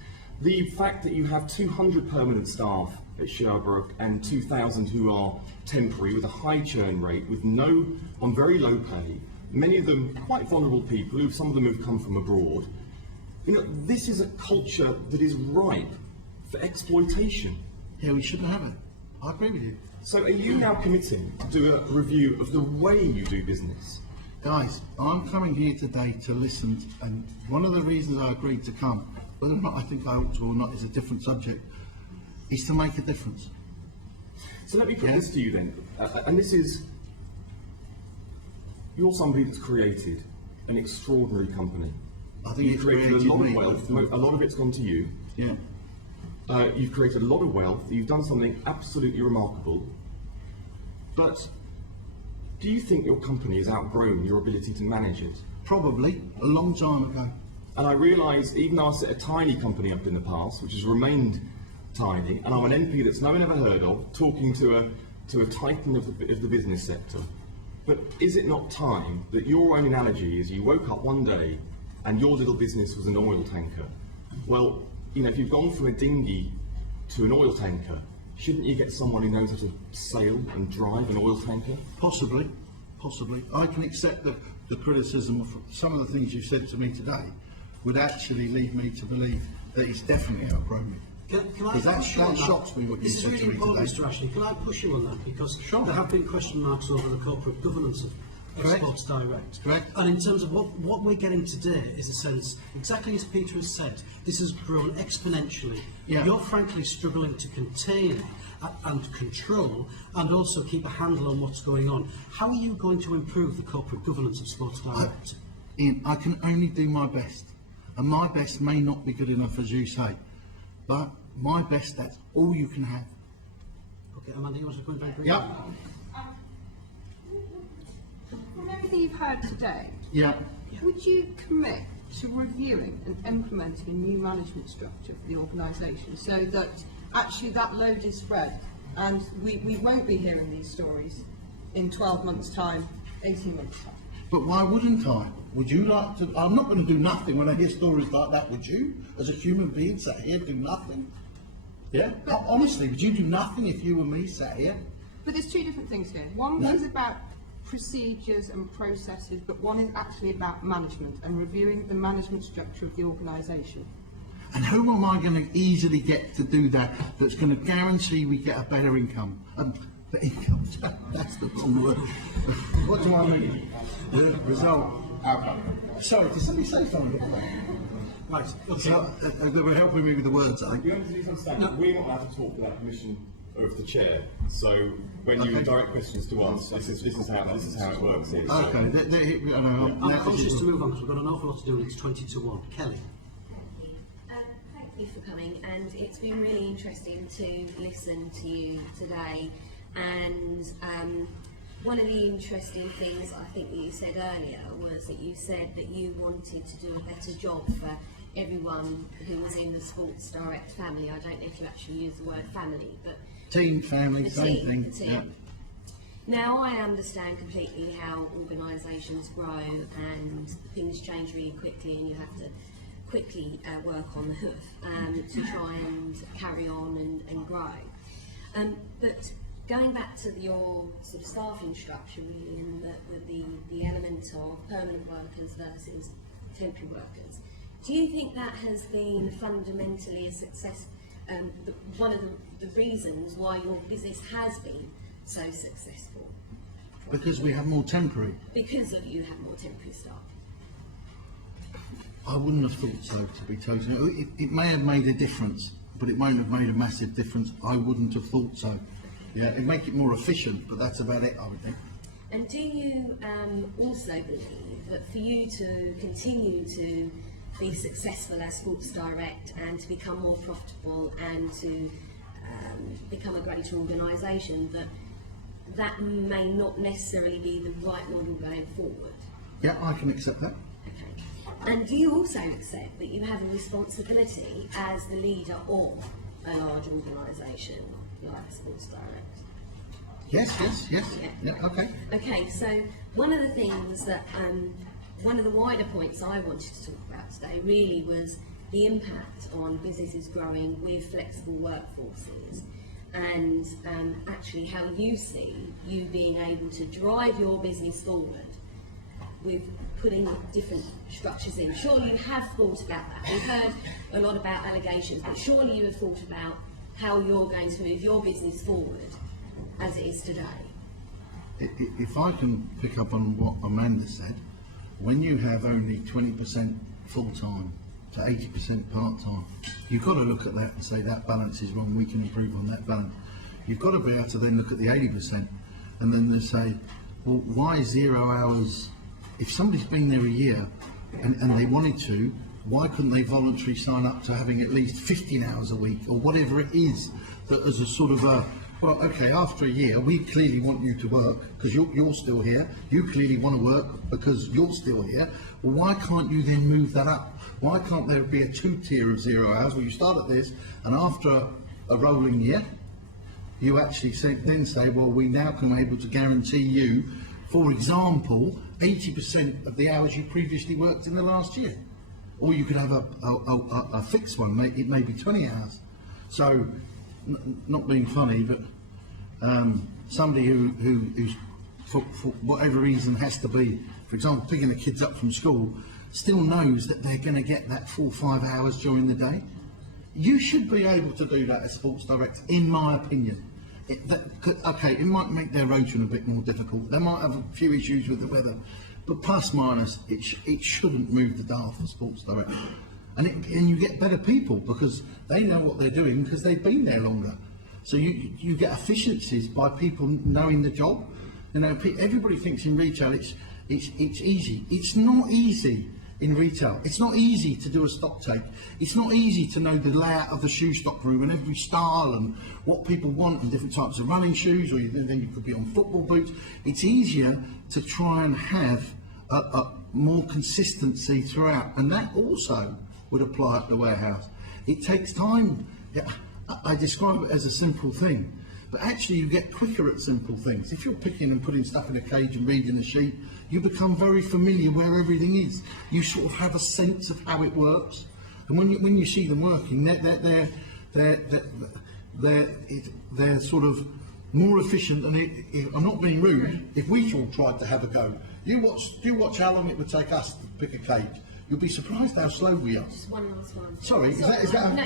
the fact that you have 200 permanent staff at Sherbrooke and 2,000 who are temporary with a high churn rate, on very low pay, many of them quite vulnerable people, some of them have come from abroad. You know, this is a culture that is ripe for exploitation. Yeah, we shouldn't have it. I agree with you. So are you now committing to do a review of the way you do business? Guys, I'm coming here today to listen, and one of the reasons I agreed to come, whether or not I think I ought to or not is a different subject, is to make a difference. So let me put Yeah. this to you then, and this is, you're somebody that's created an extraordinary company. I think You've it's created a created lot of me. wealth, a lot of it's gone to you. Yeah. You've created a lot of wealth, you've done something absolutely remarkable, but do you think your company has outgrown your ability to manage it? Probably a long time ago. And I realise, even though I set a tiny company up in the past, which has remained tiny, and I'm an MP that's no one ever heard of, talking to a titan of the business sector, but is it not time that your own analogy is you woke up one day and your little business was an oil tanker? Well, you know, if you've gone from a dinghy to an oil tanker, shouldn't you get someone who knows how to sail and drive an oil tanker? Possibly. I can accept the criticism of some of the things you've said to me today would actually lead me to believe that it's definitely outgrown me. Can I Because that push you on shocks me what you This is said to really me important, today. Mr. Ashley. Can I push you on that? Because Sure. there have been question marks over the corporate governance of Correct. Sports Direct. Correct. And in terms of what we're getting today is a sense, exactly as Peter has said, this has grown exponentially. Yeah. You're frankly struggling to contain and control and also keep a handle on what's going on. How are you going to improve the corporate governance of Sports Direct? Ian, I can only do my best. And my best may not be good enough, as you say. But my best, that's all you can have. Okay, Amanda, you want to come in very briefly? Yeah. From everything you've heard today, Yeah. would you commit to reviewing and implementing a new management structure for the organisation so that actually that load is spread and we won't be hearing these stories in 12 months' time, 18 months' time? But why wouldn't I? Would you like to? I'm not going to do nothing when I hear stories like that, would you? As a human being, sit here, do nothing? Yeah? Honestly, would you do nothing if you were me sat here? But there's two different things here. One is about procedures and processes, but one is actually about management and reviewing the management structure of the organisation. And who am I going to easily get to do that that's going to guarantee we get a better income? The income, that's the wrong word. What do I mean? The result. Sorry, did somebody say something? Right, okay. So, they were helping me with the words, I think. The only thing is understand that we're not allowed to talk without permission of the chair. So when you direct questions to us, this is how it works here. So. Okay, I'm conscious to move on because we've got an awful lot to do and it's 20 to 1. Kelly. Thank you for coming, and it's been really interesting to listen to you today. And one of the interesting things I think that you said earlier was that you said that you wanted to do a better job for everyone who was in the Sports Direct family. I don't know if you actually use the word family, but team, family, the same team, thing. the team. Yeah. Now I understand completely how organisations grow and things change really quickly, and you have to quickly work on the hoof to try and carry on and grow. But going back to your sort of staffing structure really, and the element of permanent workers versus temporary workers, do you think that has been fundamentally a success? One of the reasons why your business has been so successful? Because we have more temporary. Because of you have more temporary staff. I wouldn't have thought so, to be totally. It may have made a difference, but it won't have made a massive difference. I wouldn't have thought so. Yeah, it'd make it more efficient, but that's about it, I would think. And do you also believe that for you to continue to be successful as Sports Direct and to become more profitable and to become a greater organisation, that may not necessarily be the right model going forward? Yeah, I can accept that. Okay. And do you also accept that you have a responsibility as the leader of a large organisation like Sports Direct? Yes. Yeah, okay. Okay, so one of the things that, one of the wider points I wanted to talk about today really was the impact on businesses growing with flexible workforces, and actually how you see you being able to drive your business forward with putting different structures in. Surely you have thought about that. We've heard a lot about allegations, but surely you have thought about how you're going to move your business forward as it is today. If I can pick up on what Amanda said, when you have only 20% full-time to 80% part-time, you've got to look at that and say that balance is wrong, we can improve on that balance. You've got to be able to then look at the 80% and then they say, well, why 0 hours? If somebody's been there a year and they wanted to, why couldn't they voluntarily sign up to having at least 15 hours a week or whatever it is, that as a sort of a, well, okay, after a year, we clearly want you to work because you're still here. You clearly want to work because you're still here. Well, why can't you then move that up? Why can't there be a 2-tier of 0 hours where you start at this and after a rolling year, you actually then say, well, we now can be able to guarantee you, for example, 80% of the hours you previously worked in the last year. Or you could have a fixed one, it may be 20 hours. So, not being funny, but somebody who's for whatever reason has to be, for example, picking the kids up from school, still knows that they're going to get that 4 or 5 hours during the day. You should be able to do that as Sports Direct, in my opinion. Okay, it might make their rotation a bit more difficult. They might have a few issues with the weather, but plus minus, it shouldn't move the dial for Sports Direct. And you get better people because they know what they're doing because they've been there longer. So you get efficiencies by people knowing the job. You know, everybody thinks in retail it's easy. It's not easy in retail. It's not easy to do a stock take. It's not easy to know the layout of the shoe stock room and every style and what people want and different types of running shoes, or then you could be on football boots. It's easier to try and have a more consistency throughout, and that also would apply at the warehouse. It takes time. Yeah, I describe it as a simple thing, but actually you get quicker at simple things. If you're picking and putting stuff in a cage and reading a sheet, you become very familiar where everything is. You sort of have a sense of how it works, and when you see them working, they're sort of more efficient. And I'm not being rude. If we all tried to have a go, you watch how long it would take us to pick a cake. You'll be surprised how slow we are. Just one last one. Sorry, is that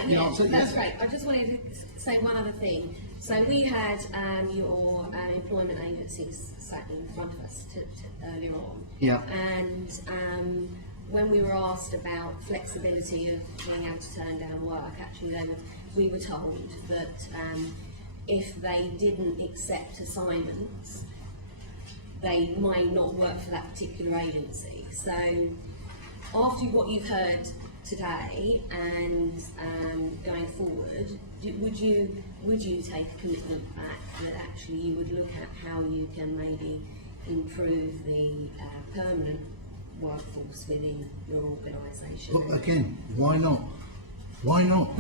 the answer? That's Yes. great. I just wanted to say one other thing. So we had your employment agencies sat in front of us earlier on. Yeah. And when we were asked about flexibility of being able to turn down work, actually then we were told that if they didn't accept assignments, they might not work for that particular agency. So after what you've heard today and going forward, would you take a commitment back that actually you would look at how you can maybe improve the permanent workforce within your organisation? But again, why not? Why not?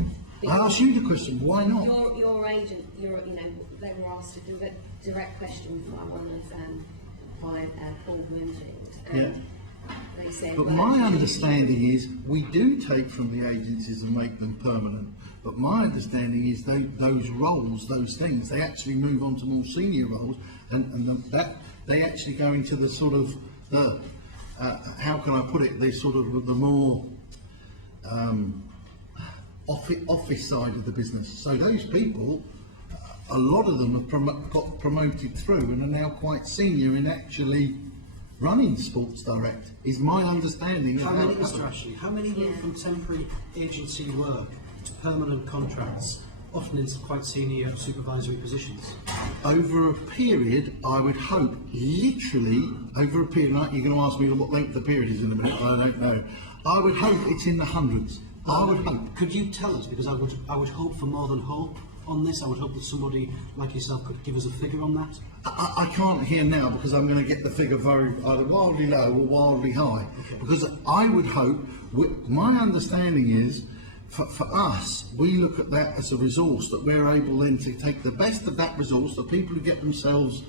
I ask you the question. Why not? Your agent, they were asked a direct question by one of Paul Wimfield. Yeah. They said, But well, my understanding is we do take from the agencies and make them permanent. But my understanding is those roles, those things, they actually move on to more senior roles, and that they actually go into the sort of how can I put it? The sort of the more office side of the business. So those people, a lot of them have got promoted through and are now quite senior in actually running Sports Direct, is my understanding. How many, Mr. Ashley, how many move from temporary agency work to permanent contracts, often in quite senior supervisory positions? Over a period, I would hope, literally, over a period, like you're going to ask me what length the period is in a minute, I don't know. I would hope it's in the hundreds. I would hope. Could you tell us, because I would hope for more than hope on this. I would hope that somebody like yourself could give us a figure on that. I can't hear now because I'm going to get the figure very either wildly low or wildly high. Okay. Because I would hope, my understanding is, for us, we look at that as a resource that we're able then to take the best of that resource, the people who get themselves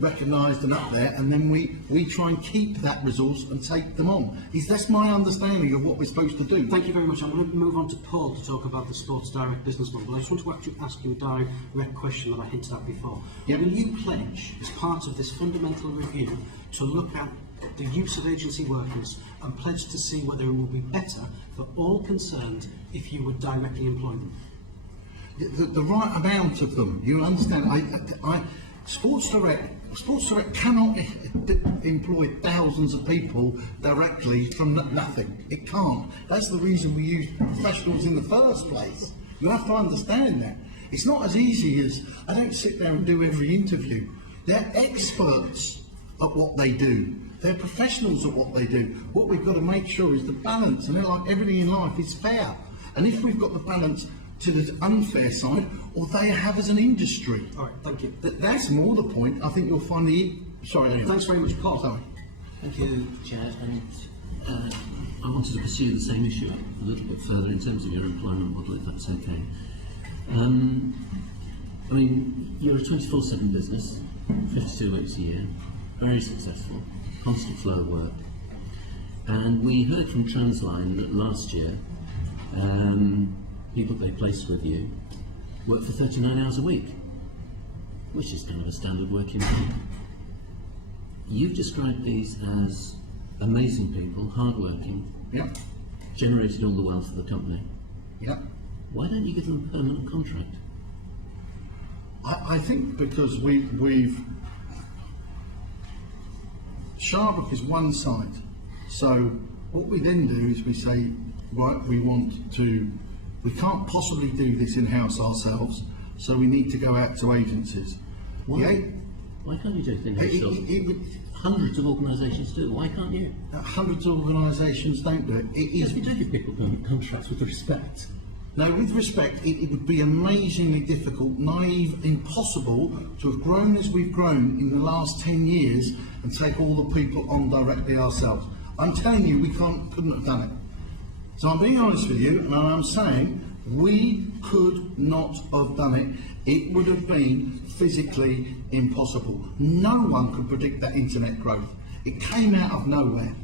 recognised and up there, and then we try and keep that resource and take them on. That's my understanding of what we're supposed to do. Thank you very much. I'm going to move on to Paul to talk about the Sports Direct business model. I just want to actually ask you a direct question that I hinted at before. Yep. Will you pledge, as part of this fundamental review, to look at the use of agency workers and pledge to see whether it will be better for all concerned if you would directly employ them? The right amount of them, you'll understand. Sports Direct cannot employ thousands of people directly from nothing. It can't. That's the reason we use professionals in the first place. You have to understand that. It's not as easy as, I don't sit there and do every interview. They're experts at what they do. They're professionals at what they do. What we've got to make sure is the balance, and like everything in life, is fair. And if we've got the balance to the unfair side, or they have as an industry. All right, thank you. That's more the point. I think you'll find sorry, anyway. Thanks very much, Paul. Sorry. Thank you, Chair. And I wanted to pursue the same issue a little bit further in terms of your employment model, if that's okay. I mean, you're a 24/7 business, 52 weeks a year, very successful, constant flow of work. And we heard from Transline that last year, people they placed with you work for 39 hours a week, which is kind of a standard working week. You've described these as amazing people, hard-working, Yep. generated all the wealth of the company. Yep. Why don't you give them a permanent contract? I think because we've Sharbrooke is one side. So what we then do is we say, right, we can't possibly do this in-house ourselves, so we need to go out to agencies. Why? Why can't you do things yourself? Hundreds of organisations do. Why can't you? Hundreds of organisations don't do it. Yes, we do give people permanent contracts with respect. Now, with respect, it would be amazingly difficult, naive, impossible to have grown as we've grown in the last 10 years and take all the people on directly ourselves. I'm telling you, we couldn't have done it. So I'm being honest with you, and I'm saying we could not have done it. It would have been physically impossible. No one could predict that internet growth. It came out of nowhere,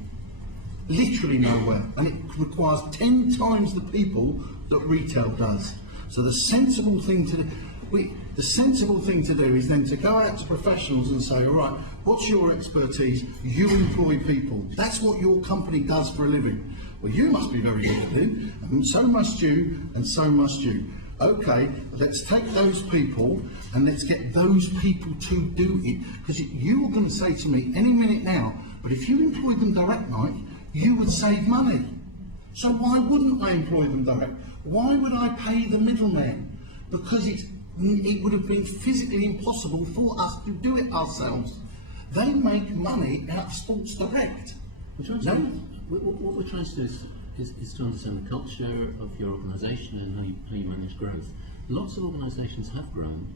literally nowhere, and it requires 10 times the people that retail does. So the sensible thing to do, The sensible thing to do is then to go out to professionals and say, all right, what's your expertise? You employ people. That's what your company does for a living. Well, you must be very good at it, and so must you, and so must you. Okay, let's take those people and let's get those people to do it. Because you are going to say to me any minute now, but if you employed them direct, Mike, you would save money. So why wouldn't I employ them direct? Why would I pay the middleman? Because it would have been physically impossible for us to do it ourselves. They make money out of Sports Direct. What we're trying to do is to understand the culture of your organisation and how you manage growth. Lots of organisations have grown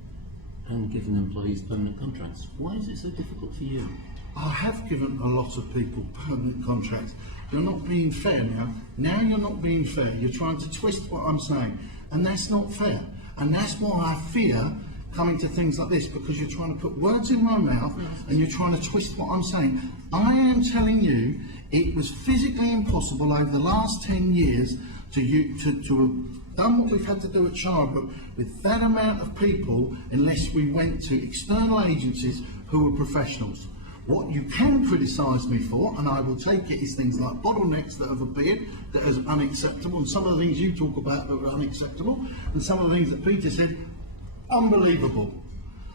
and given employees permanent contracts. Why is it so difficult for you? I have given a lot of people permanent contracts. You're not being fair now. Now you're not being fair. You're trying to twist what I'm saying, and that's not fair. And that's why I fear coming to things like this, because you're trying to put words in my mouth and you're trying to twist what I'm saying. I am telling you it was physically impossible over the last 10 years to have done what we've had to do at Sharbrook with that amount of people unless we went to external agencies who are professionals. What you can criticise me for, and I will take it, is things like bottlenecks that have appeared that are unacceptable, and some of the things you talk about that are unacceptable, and some of the things that Peter said, unbelievable.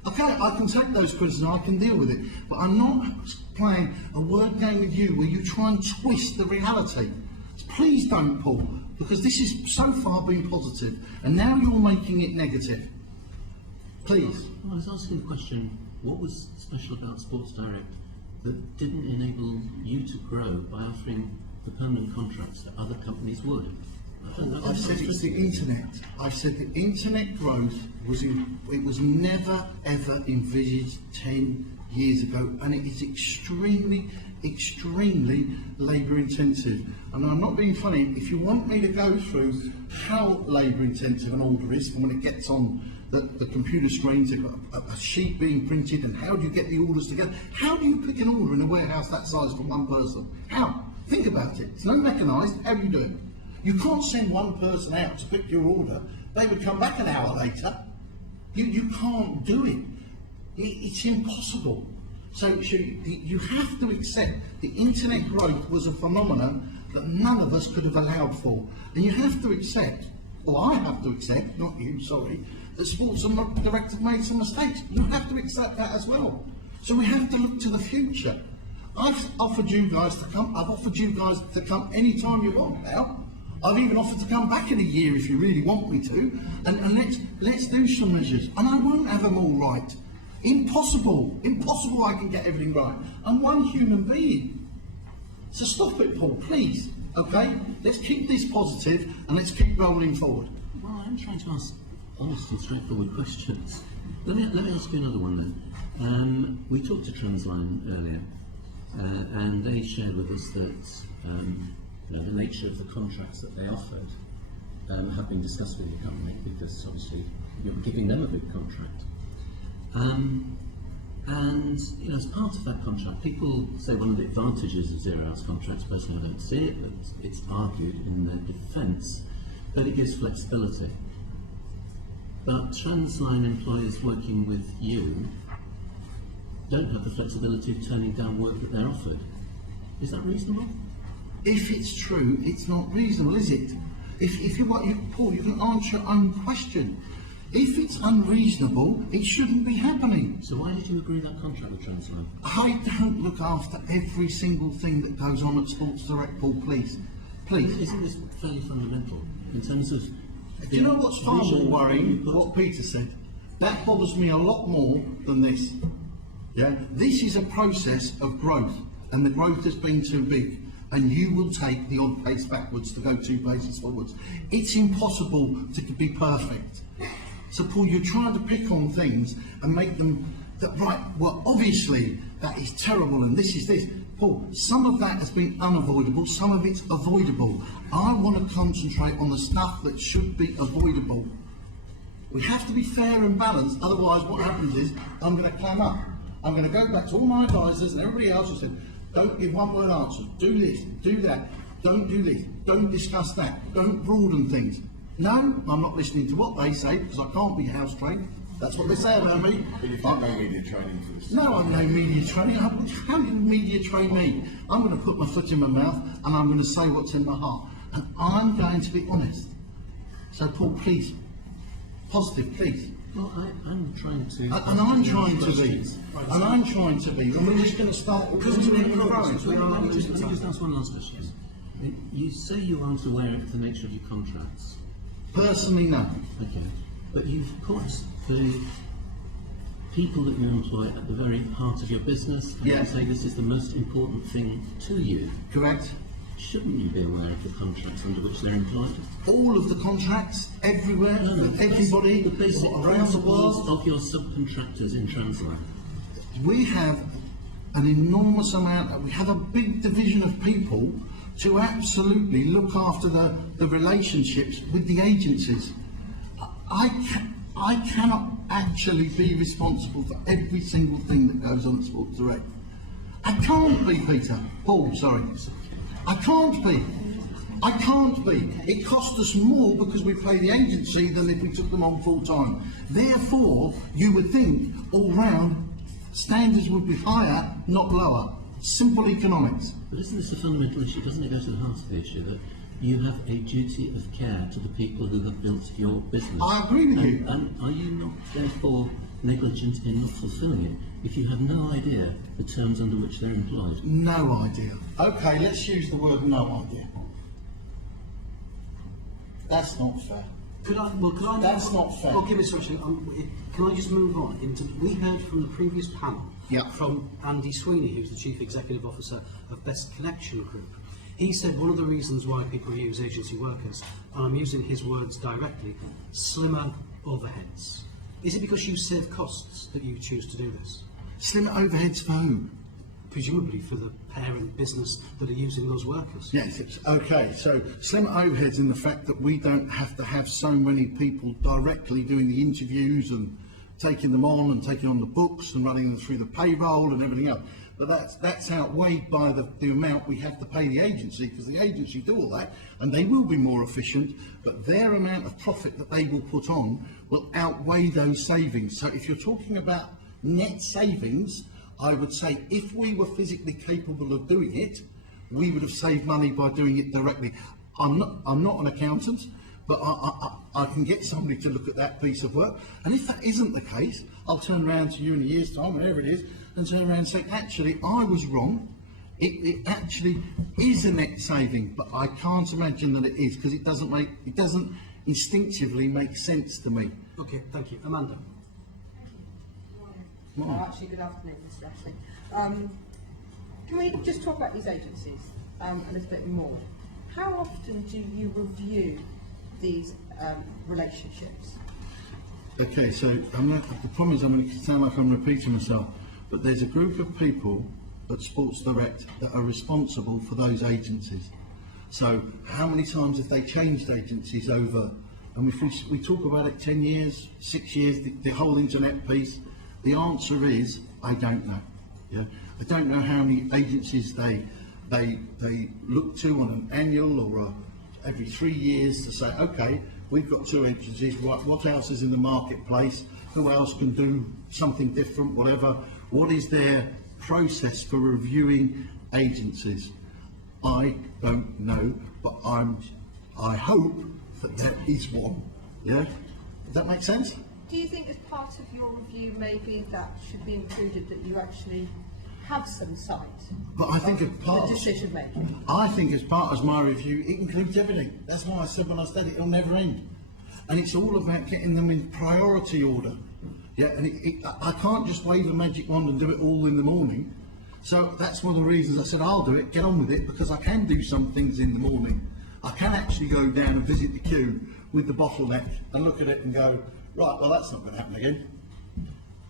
Okay, I can take those criticisms, I can deal with it, but I'm not playing a word game with you where you try and twist the reality. Please don't, Paul, because this has so far been positive, and now you're making it negative. Please. Well, I was asking the question, what was special about Sports Direct that didn't enable you to grow by offering the permanent contracts that other companies would? I've said it's the internet. I've said the internet growth was never ever envisaged 10 years ago, and it is extremely labour intensive. And I'm not being funny. If you want me to go through how labour intensive an order is, from when it gets on the computer screens, they've got a sheet being printed, and how do you get the orders together? How do you pick an order in a warehouse that size for one person? How? Think about it. It's no mechanised. How do you do it? You can't send one person out to pick your order. They would come back an hour later. You can't do it. It's impossible. So you have to accept the internet growth was a phenomenon that none of us could have allowed for. And you have to accept, or I have to accept, not you, sorry, that Sports Direct have made some mistakes. You have to accept that as well. So we have to look to the future. I've offered you guys to come. I've offered you guys to come any time you want now. I've even offered to come back in a year if you really want me to. And let's do some measures. And I won't have them all right. Impossible I can get everything right. I'm one human being. So stop it, Paul, please. Okay? Let's keep this positive and let's keep rolling forward. Well, I'm trying to ask honest and straightforward questions. Let me ask you another one then. We talked to Transline earlier, and they shared with us that the nature of the contracts that they offered have been discussed with your company, because obviously you're giving them a big contract. And as part of that contract, people say one of the advantages of zero-hours contracts, personally I don't see it, but it's argued in their defence, that it gives flexibility. But Transline employers working with you don't have the flexibility of turning down work that they're offered. Is that reasonable? If it's true, it's not reasonable, is it? If you want, Paul, you can answer your own question. If it's unreasonable, it shouldn't be happening. So why did you agree that contract with Transline? I don't look after every single thing that goes on at Sports Direct, Paul, please. Please. Isn't this fairly fundamental in terms of... Do you know what's far more worrying? What Peter said. That bothers me a lot more than this. Yeah? This is a process of growth, and the growth has been too big. And you will take the odd pace backwards to go 2 paces forwards. It's impossible to be perfect. So, Paul, you're trying to pick on things and make them that, right, well, obviously that is terrible and this is this. Paul, some of that has been unavoidable, some of it's avoidable. I want to concentrate on the stuff that should be avoidable. We have to be fair and balanced, otherwise what happens is I'm going to clam up. I'm going to go back to all my advisors and everybody else who said, don't give one-word answers, do this, do that, don't do this, don't discuss that, don't broaden things. No, I'm not listening to what they say because I can't be house trained. That's what they say about me. But you've got no media training for this. No, I'm no media training. How can you media train me? I'm going to put my foot in my mouth and I'm going to say what's in my heart. And I'm going to be honest. So, Paul, please, positive, please. Well, I'm trying to... And I'm trying to be. And I'm trying to be. And we're just going to start... Let me just ask one last question. You say you aren't aware of the nature of your contracts. Personally, no. Okay. But you've put the people that you employ at the very heart of your business, and Yeah. you say this is the most important thing to you. Correct. Shouldn't you be aware of the contracts under which they're employed? All of the contracts, everywhere, with everybody, the basic around the world. principles of your subcontractors in Translate. We have an enormous amount, we have a big division of people to absolutely look after the relationships with the agencies. I cannot actually be responsible for every single thing that goes on at Sports Direct. I can't be, Peter. Paul, sorry. I can't be. I can't be. It costs us more because we pay the agency than if we took them on full time. Therefore, you would think all round standards would be higher, not lower. Simple economics. But isn't this a fundamental issue? Doesn't it go to the heart of the issue that you have a duty of care to the people who have built your business? I agree with you. And are you not therefore negligent in not fulfilling it if you have no idea the terms under which they're employed? No idea. Okay, let's use the word no idea. That's not fair. Could I? That's not fair. Okay, Mr. Ashley, can I just move on into? We heard from the previous panel from Andy Sweeney, who's the Chief Executive Officer of Best Connection Group. He said one of the reasons why people use agency workers, and I'm using his words directly, slimmer overheads. Is it because you save costs that you choose to do this? Slimmer overheads for who? Presumably for the parent business that are using those workers. Yes, it's okay. So slimmer overheads in the fact that we don't have to have so many people directly doing the interviews and taking them on and taking on the books and running them through the payroll and everything else. But that's outweighed by the amount we have to pay the agency, because the agency do all that and they will be more efficient, but their amount of profit that they will put on will outweigh those savings. So if you're talking about net savings, I would say if we were physically capable of doing it, we would have saved money by doing it directly. I'm not an accountant, but I can get somebody to look at that piece of work. And if that isn't the case, I'll turn around to you in a year's time, whenever it is, and turn around and say, actually, I was wrong. It actually is a net saving, but I can't imagine that it is, because it doesn't instinctively make sense to me. Okay, thank you. Amanda. Actually, good afternoon, Mr. Ashley. Can we just talk about these agencies a little bit more? How often do you review these relationships? Okay, so the problem is I'm going to sound like I'm repeating myself, but there's a group of people at Sports Direct that are responsible for those agencies. So how many times have they changed agencies over? And if we talk about it 10 years, 6 years, the whole internet piece, the answer is, I don't know. Yeah? I don't know how many agencies they look to on an annual or every 3 years to say, okay, we've got 2 agencies, what else is in the marketplace? Who else can do something different, whatever? What is their process for reviewing agencies? I don't know, but I hope that there is one. Yeah? Does that make sense? Do you think as part of your review maybe that should be included, that you actually have some sight But I think as part the of decision making? I think as part of my review, it includes everything. That's why I said when I said it'll never end. And it's all about getting them in priority order. Yeah, and I can't just wave a magic wand and do it all in the morning. So that's one of the reasons I said I'll do it, get on with it, because I can do some things in the morning. I can actually go down and visit the queue with the bottleneck and look at it and go, right, well that's not going to happen again.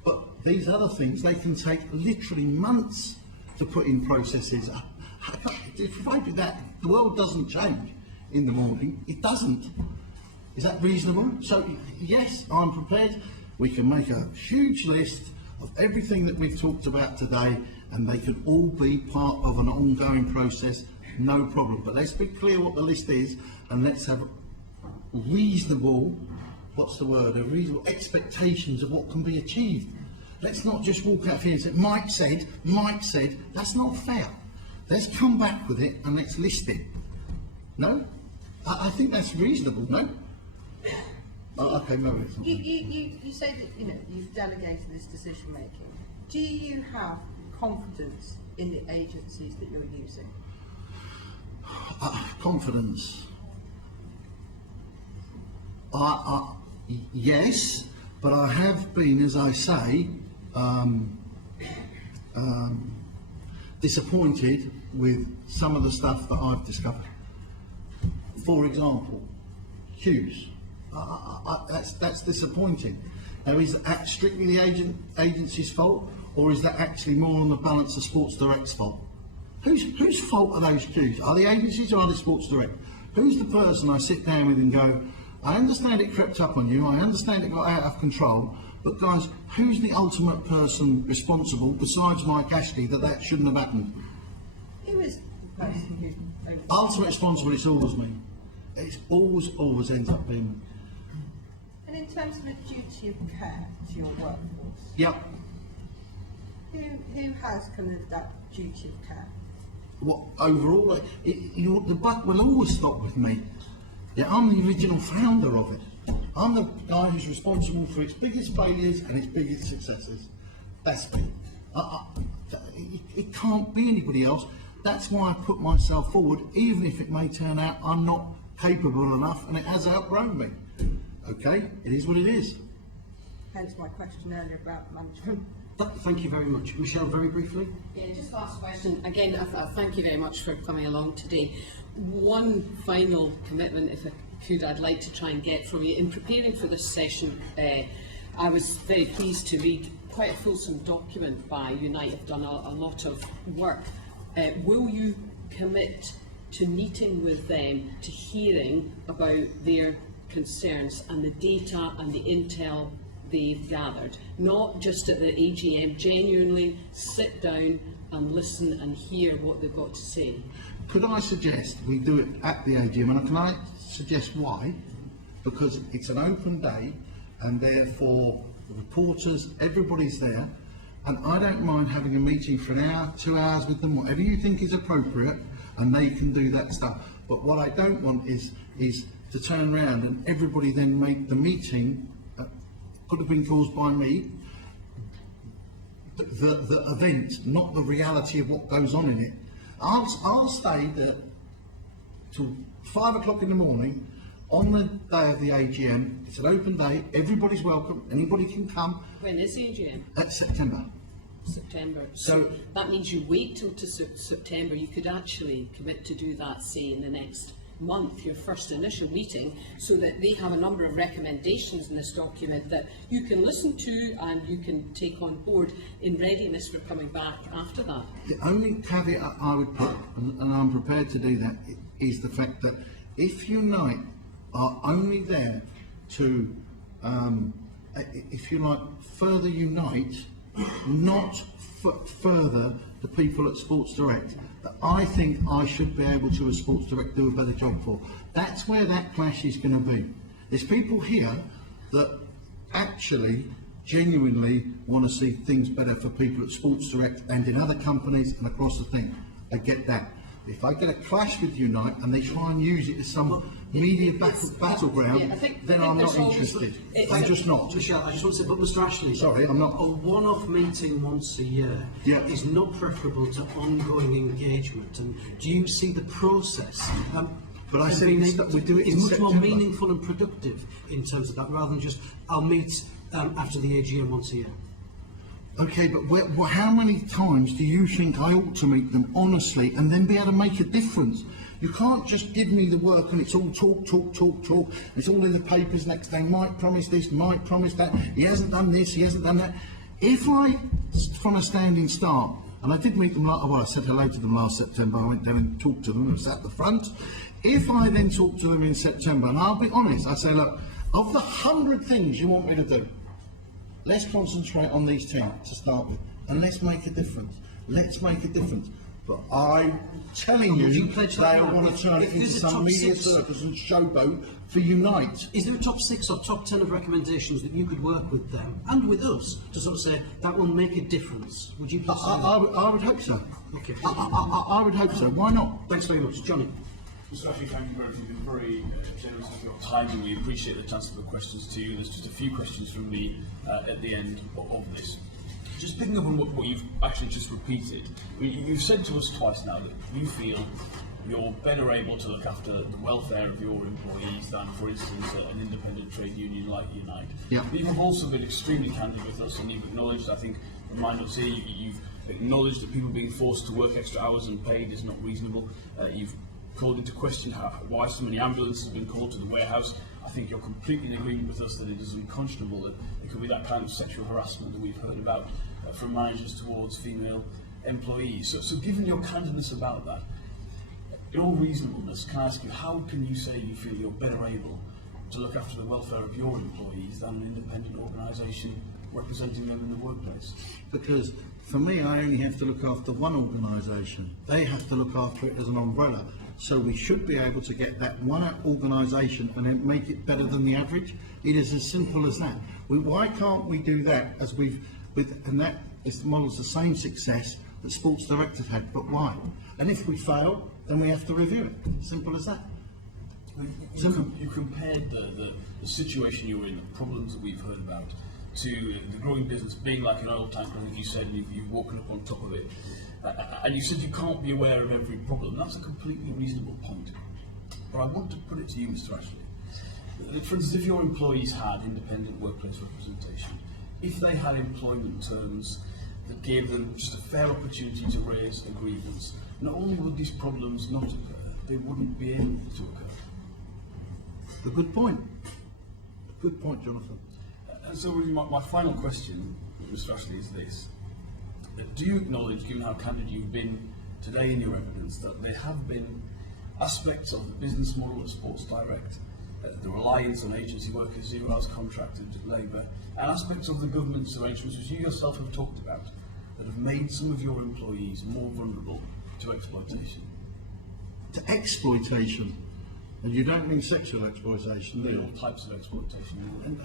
But these other things, they can take literally months to put in processes. If I do that, the world doesn't change in the morning. It doesn't. Is that reasonable? So yes, I'm prepared. We can make a huge list of everything that we've talked about today, and they can all be part of an ongoing process, no problem. But let's be clear what the list is, and let's have reasonable what's the word, a reasonable expectations of what can be achieved. Let's not just walk out here and say, Mike said, that's not fair. Let's come back with it and let's list it. No? I think that's reasonable, no? Okay, Mary. You say that, you know, you've delegated this decision making. Do you have confidence in the agencies that you're using? Confidence. Yes, but I have been, as I say, disappointed with some of the stuff that I've discovered. For example, queues. That's disappointing. Now, is that strictly the agency's fault, or is that actually more on the balance of Sports Direct's fault? Whose fault are those queues? Are the agencies or are they Sports Direct? Who's the person I sit down with and go, I understand it crept up on you, I understand it got out of control, but guys, who's the ultimate person responsible besides Mike Ashley that shouldn't have happened? Who is the person who... Ultimate responsible, it's always me. It's always ends up being me. And in terms of a duty of care to your workforce, Yep. who has kind of that duty of care? What overall, the buck will always stop with me. Yeah, I'm the original founder of it. I'm the guy who's responsible for its biggest failures and its biggest successes. That's me. It can't be anybody else. That's why I put myself forward, even if it may turn out I'm not capable enough and it has outgrown me. Okay, it is what it is. Hence my question earlier about management. Thank you very much. Michelle, very briefly. Yeah, just last question. Again, I thank you very much for coming along today. One final commitment, if I could, I'd like to try and get from you. In preparing for this session, I was very pleased to read quite a fulsome document by Unite. I've done a lot of work. Will you commit to meeting with them, to hearing about their concerns and the data and the intel they've gathered, not just at the AGM, genuinely sit down and listen and hear what they've got to say? Could I suggest we do it at the AGM, and can I suggest why? Because it's an open day and therefore the reporters, everybody's there, and I don't mind having a meeting for an hour, 2 hours with them, whatever you think is appropriate, and they can do that stuff. But what I don't want is to turn around and everybody then make the meeting could have been caused by me, the event, not the reality of what goes on in it. I'll stay there till 5 o'clock in the morning on the day of the AGM. It's an open day, everybody's welcome, anybody can come. When is the AGM? At September. September. So that means you wait till to September. You could actually commit to do that, say, in the next month, your first initial meeting, so that they have a number of recommendations in this document that you can listen to and you can take on board in readiness for coming back after that. The only caveat I would put, and I'm prepared to do that, is the fact that if Unite are only there to, if you like, further unite, not further the people at Sports Direct, that I think I should be able to, as Sports Direct, do a better job for. That's where that clash is going to be. There's people here that actually genuinely want to see things better for people at Sports Direct and in other companies and across the thing. I get that. If I get a clash with Unite and they try and use it as some media battleground, then I'm not interested. I'm just not. Michelle, I just want to say, but Mr. Ashley, sorry, I'm not. A one-off meeting once a year is not preferable to ongoing engagement. And do you see the process? But I said we do it in much September. more meaningful and productive in terms of that, rather than just I'll meet after the AGM once a year. Okay, but how many times do you think I ought to meet them honestly and then be able to make a difference? You can't just give me the work and it's all talk. It's all in the papers next day. Mike promised this, Mike promised that. He hasn't done this, he hasn't done that. If I, from a standing start, and I did meet them, well, I said hello to them last September. I went down and talked to them and was at the front. If I then talk to them in September, and I'll be honest, I say, look, of the 100 things you want me to do, let's concentrate on these 10 to start with, and let's make a difference. Let's make a difference. But I'm telling And would you, you pledge they that now? want to turn If it into there's a some top media six- circus and showboat for Unite. Is there a top 6 or top 10 of recommendations that you could work with them and with us to sort of say that will make a difference? Would you please? I would hope so. Okay. I would hope so. Why not? Thanks very much, Johnny. Mr. Ashley, thank you very much. You've been very generous with your time, and we appreciate the chance to put questions to you. There's just a few questions from me at the end of this. Just picking up on what you've actually just repeated, you've said to us twice now that you feel you're better able to look after the welfare of your employees than, for instance, an independent trade union like Unite. Yeah. But you've also been extremely candid with us, and you've acknowledged, I think, in my notes here, you've acknowledged that people being forced to work extra hours and paid is not reasonable. You've called into question why so many ambulances have been called to the warehouse. I think you're completely in agreement with us that it is unconscionable that it could be that kind of sexual harassment that we've heard about from managers towards female employees. So given your candidness about that, in all reasonableness, can I ask you, how can you say you feel you're better able to look after the welfare of your employees than an independent organisation representing them in the workplace? Because for me, I only have to look after one organisation. They have to look after it as an umbrella. So we should be able to get that one organisation and then make it better than the average. It is as simple as that. Why can't we do that as and that models the same success that Sports Direct have had, but why? And if we fail, then we have to review it. Simple as that. You compared the situation you were in, the problems that we've heard about, to the growing business being like an oil tanker. I think you said you've woken up on top of it. And you said you can't be aware of every problem. That's a completely reasonable point. But I want to put it to you, Mr. Ashley. For instance, if your employees had independent workplace representation, if they had employment terms that gave them just a fair opportunity to raise a grievance, not only would these problems not occur, they wouldn't be able to occur. A good point. Good point, Jonathan. And so really my final question, Mr. Ashley, is this. Do you acknowledge, given how candid you've been today in your evidence, that there have been aspects of the business model of Sports Direct, the reliance on agency workers, 0 hours contracted labour, and aspects of the government's arrangements, which you yourself have talked about, that have made some of your employees more vulnerable to exploitation? To exploitation. And you don't mean sexual exploitation, do you? All types of exploitation.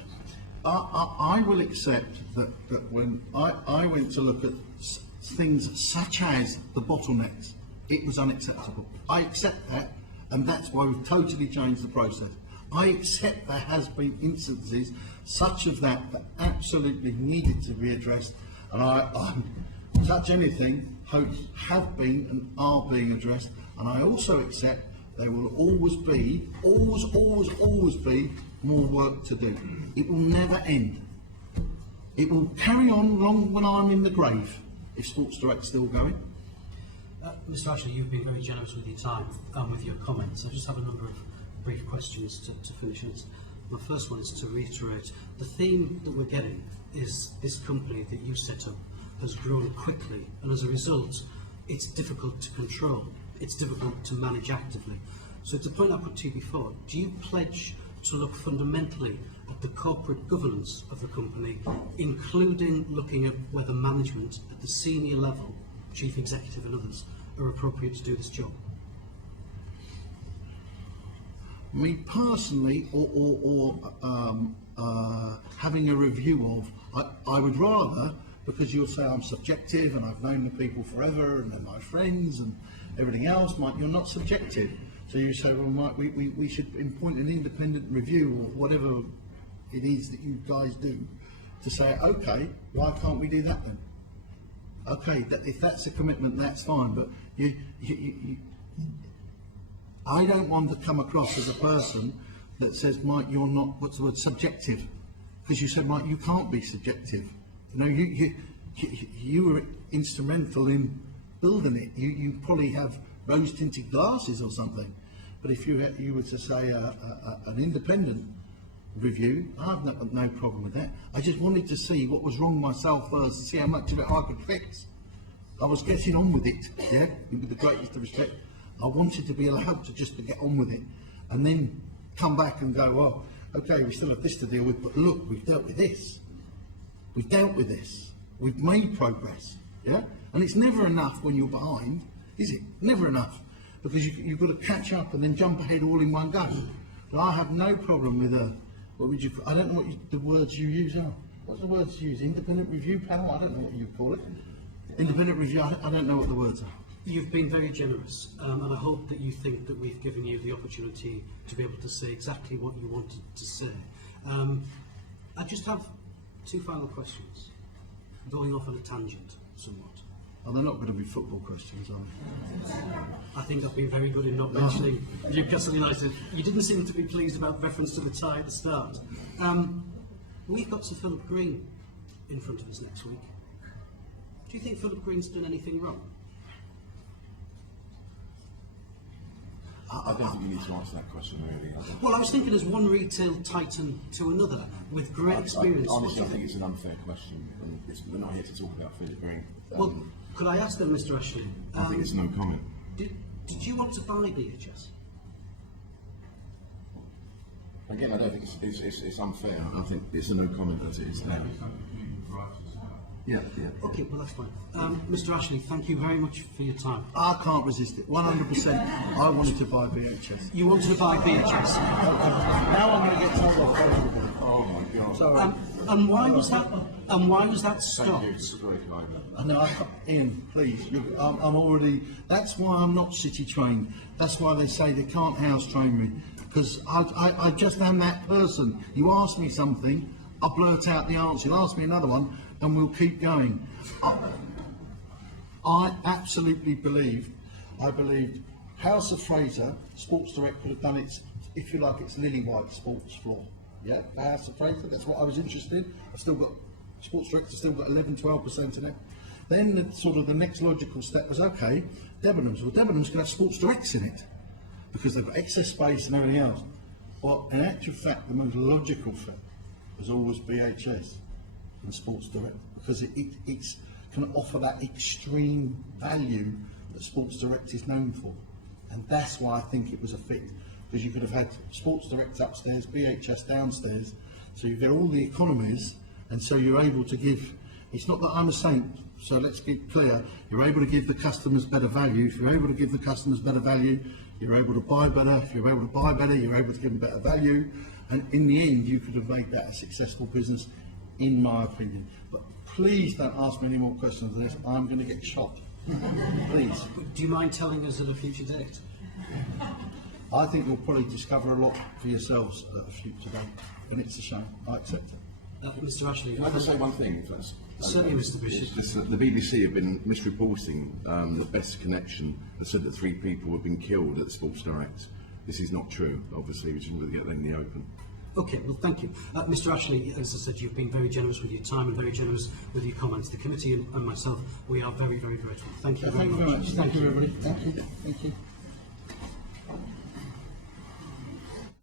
I will accept that when I went to look at things such as the bottlenecks, it was unacceptable. I accept that, and that's why we've totally changed the process. I accept there has been instances such as that absolutely needed to be addressed, and I touch anything, have been and are being addressed, and I also accept there will always be more work to do. It will never end. It will carry on long when I'm in the grave, if Sports Direct's still going. Mr. Ashley, you've been very generous with your time and with your comments. I just have a number of brief questions to finish this. My first one is to reiterate the theme that we're getting is this company that you set up has grown quickly, and as a result, it's difficult to control. It's difficult to manage actively. So it's a point I put to you before. Do you pledge to look fundamentally at the corporate governance of the company, including looking at whether management at the senior level, chief executive and others, are appropriate to do this job? Me personally, or having a review of, I would rather, because you'll say I'm subjective and I've known the people forever and they're my friends and everything else, you're not subjective. So you say, well, we should appoint an independent review or whatever it is that you guys do to say, okay, why can't we do that then? Okay, if that's a commitment, that's fine, but I don't want to come across as a person that says, Mike, you're not, what's the word, subjective. Because you said, Mike, you can't be subjective. You know, you were instrumental in building it. You probably have rose-tinted glasses or something. But if you were to say an independent review, I've no problem with that. I just wanted to see what was wrong myself first and see how much of it I could fix. I was getting on with it, yeah, with the greatest of respect. I wanted to be allowed to get on with it and then come back and go, well, okay, we still have this to deal with, but look, we've dealt with this. We've dealt with this. We've made progress, yeah? And it's never enough when you're behind. is it? Never enough, because you've got to catch up and then jump ahead all in one go. But I have no problem with what would you? I don't know what the words you use are. What's the words you use? Independent review panel? I don't know what you call it. Independent review. I don't know what the words are. You've been very generous, and I hope that you think that we've given you the opportunity to be able to say exactly what you wanted to say. I just have two final questions, going off on a tangent somewhat. Oh, they're not going to be football questions, are they? I think I've been very good in not mentioning Newcastle United. You didn't seem to be pleased about reference to the tie at the start. We've got Sir Philip Green in front of us next week. Do you think Philip Green's done anything wrong? I don't think you need to answer that question, really. Well, I was thinking as one retail titan to another, with great experience. Honestly, I think it's an unfair question. And we're not here to talk about Philip Green. Well, could I ask them, Mr. Ashley? I think it's no comment. Did you want to buy BHS? Again, I don't think it's unfair. I think it's a no comment as it is now. Yeah. Okay, well that's fine. Mr. Ashley, thank you very much for your time. I can't resist it. 100%. I wanted to buy BHS. You wanted to buy BHS? Now I'm going to get told off by everybody. Oh my God. Sorry. And why was that? And why was that stopped? Thank you. It's very kind. No, Ian, please. I'm already. That's why I'm not city trained. That's why they say they can't house train me, because I just am that person. You ask me something, I blurt out the answer. You ask me another one, and we'll keep going. I absolutely believed. I believed House of Fraser, Sports Direct could have done its, if you like, its lily white sports floor. Yeah, the House of Fraser. That's what I was interested in. I've still got Sports Direct. Has still got 11-12% in it. Then the next logical step was, okay, Debenhams. Well, Debenhams can have Sports Directs in it because they've got excess space and everything else. But in actual fact, the most logical fit was always BHS and Sports Direct, because it can offer that extreme value that Sports Direct is known for. And that's why I think it was a fit, because you could have had Sports Direct upstairs, BHS downstairs, so you get all the economies, and so you're able to give. It's not that I'm a saint, so let's be clear. You're able to give the customers better value. If you're able to give the customers better value, you're able to buy better. If you're able to buy better, you're able to give them better value. And in the end, you could have made that a successful business, in my opinion. But please don't ask me any more questions on this. I'm going to get shot. Please. Do you mind telling us at a future date? I think you'll probably discover a lot for yourselves at a future date, and it's a shame. I accept it. Mr. Ashley, Can I just say one thing? If that's certainly, Mr. Bishop. It's just that the BBC have been misreporting the best connection that said that 3 people have been killed at Sports Direct. This is not true. Obviously, we shouldn't really get that in the open. Okay, well, thank you. Mr. Ashley, as I said, you've been very generous with your time and very generous with your comments. The committee and myself, we are very, very grateful. Thank you very much. Thank you, everybody. Thank you.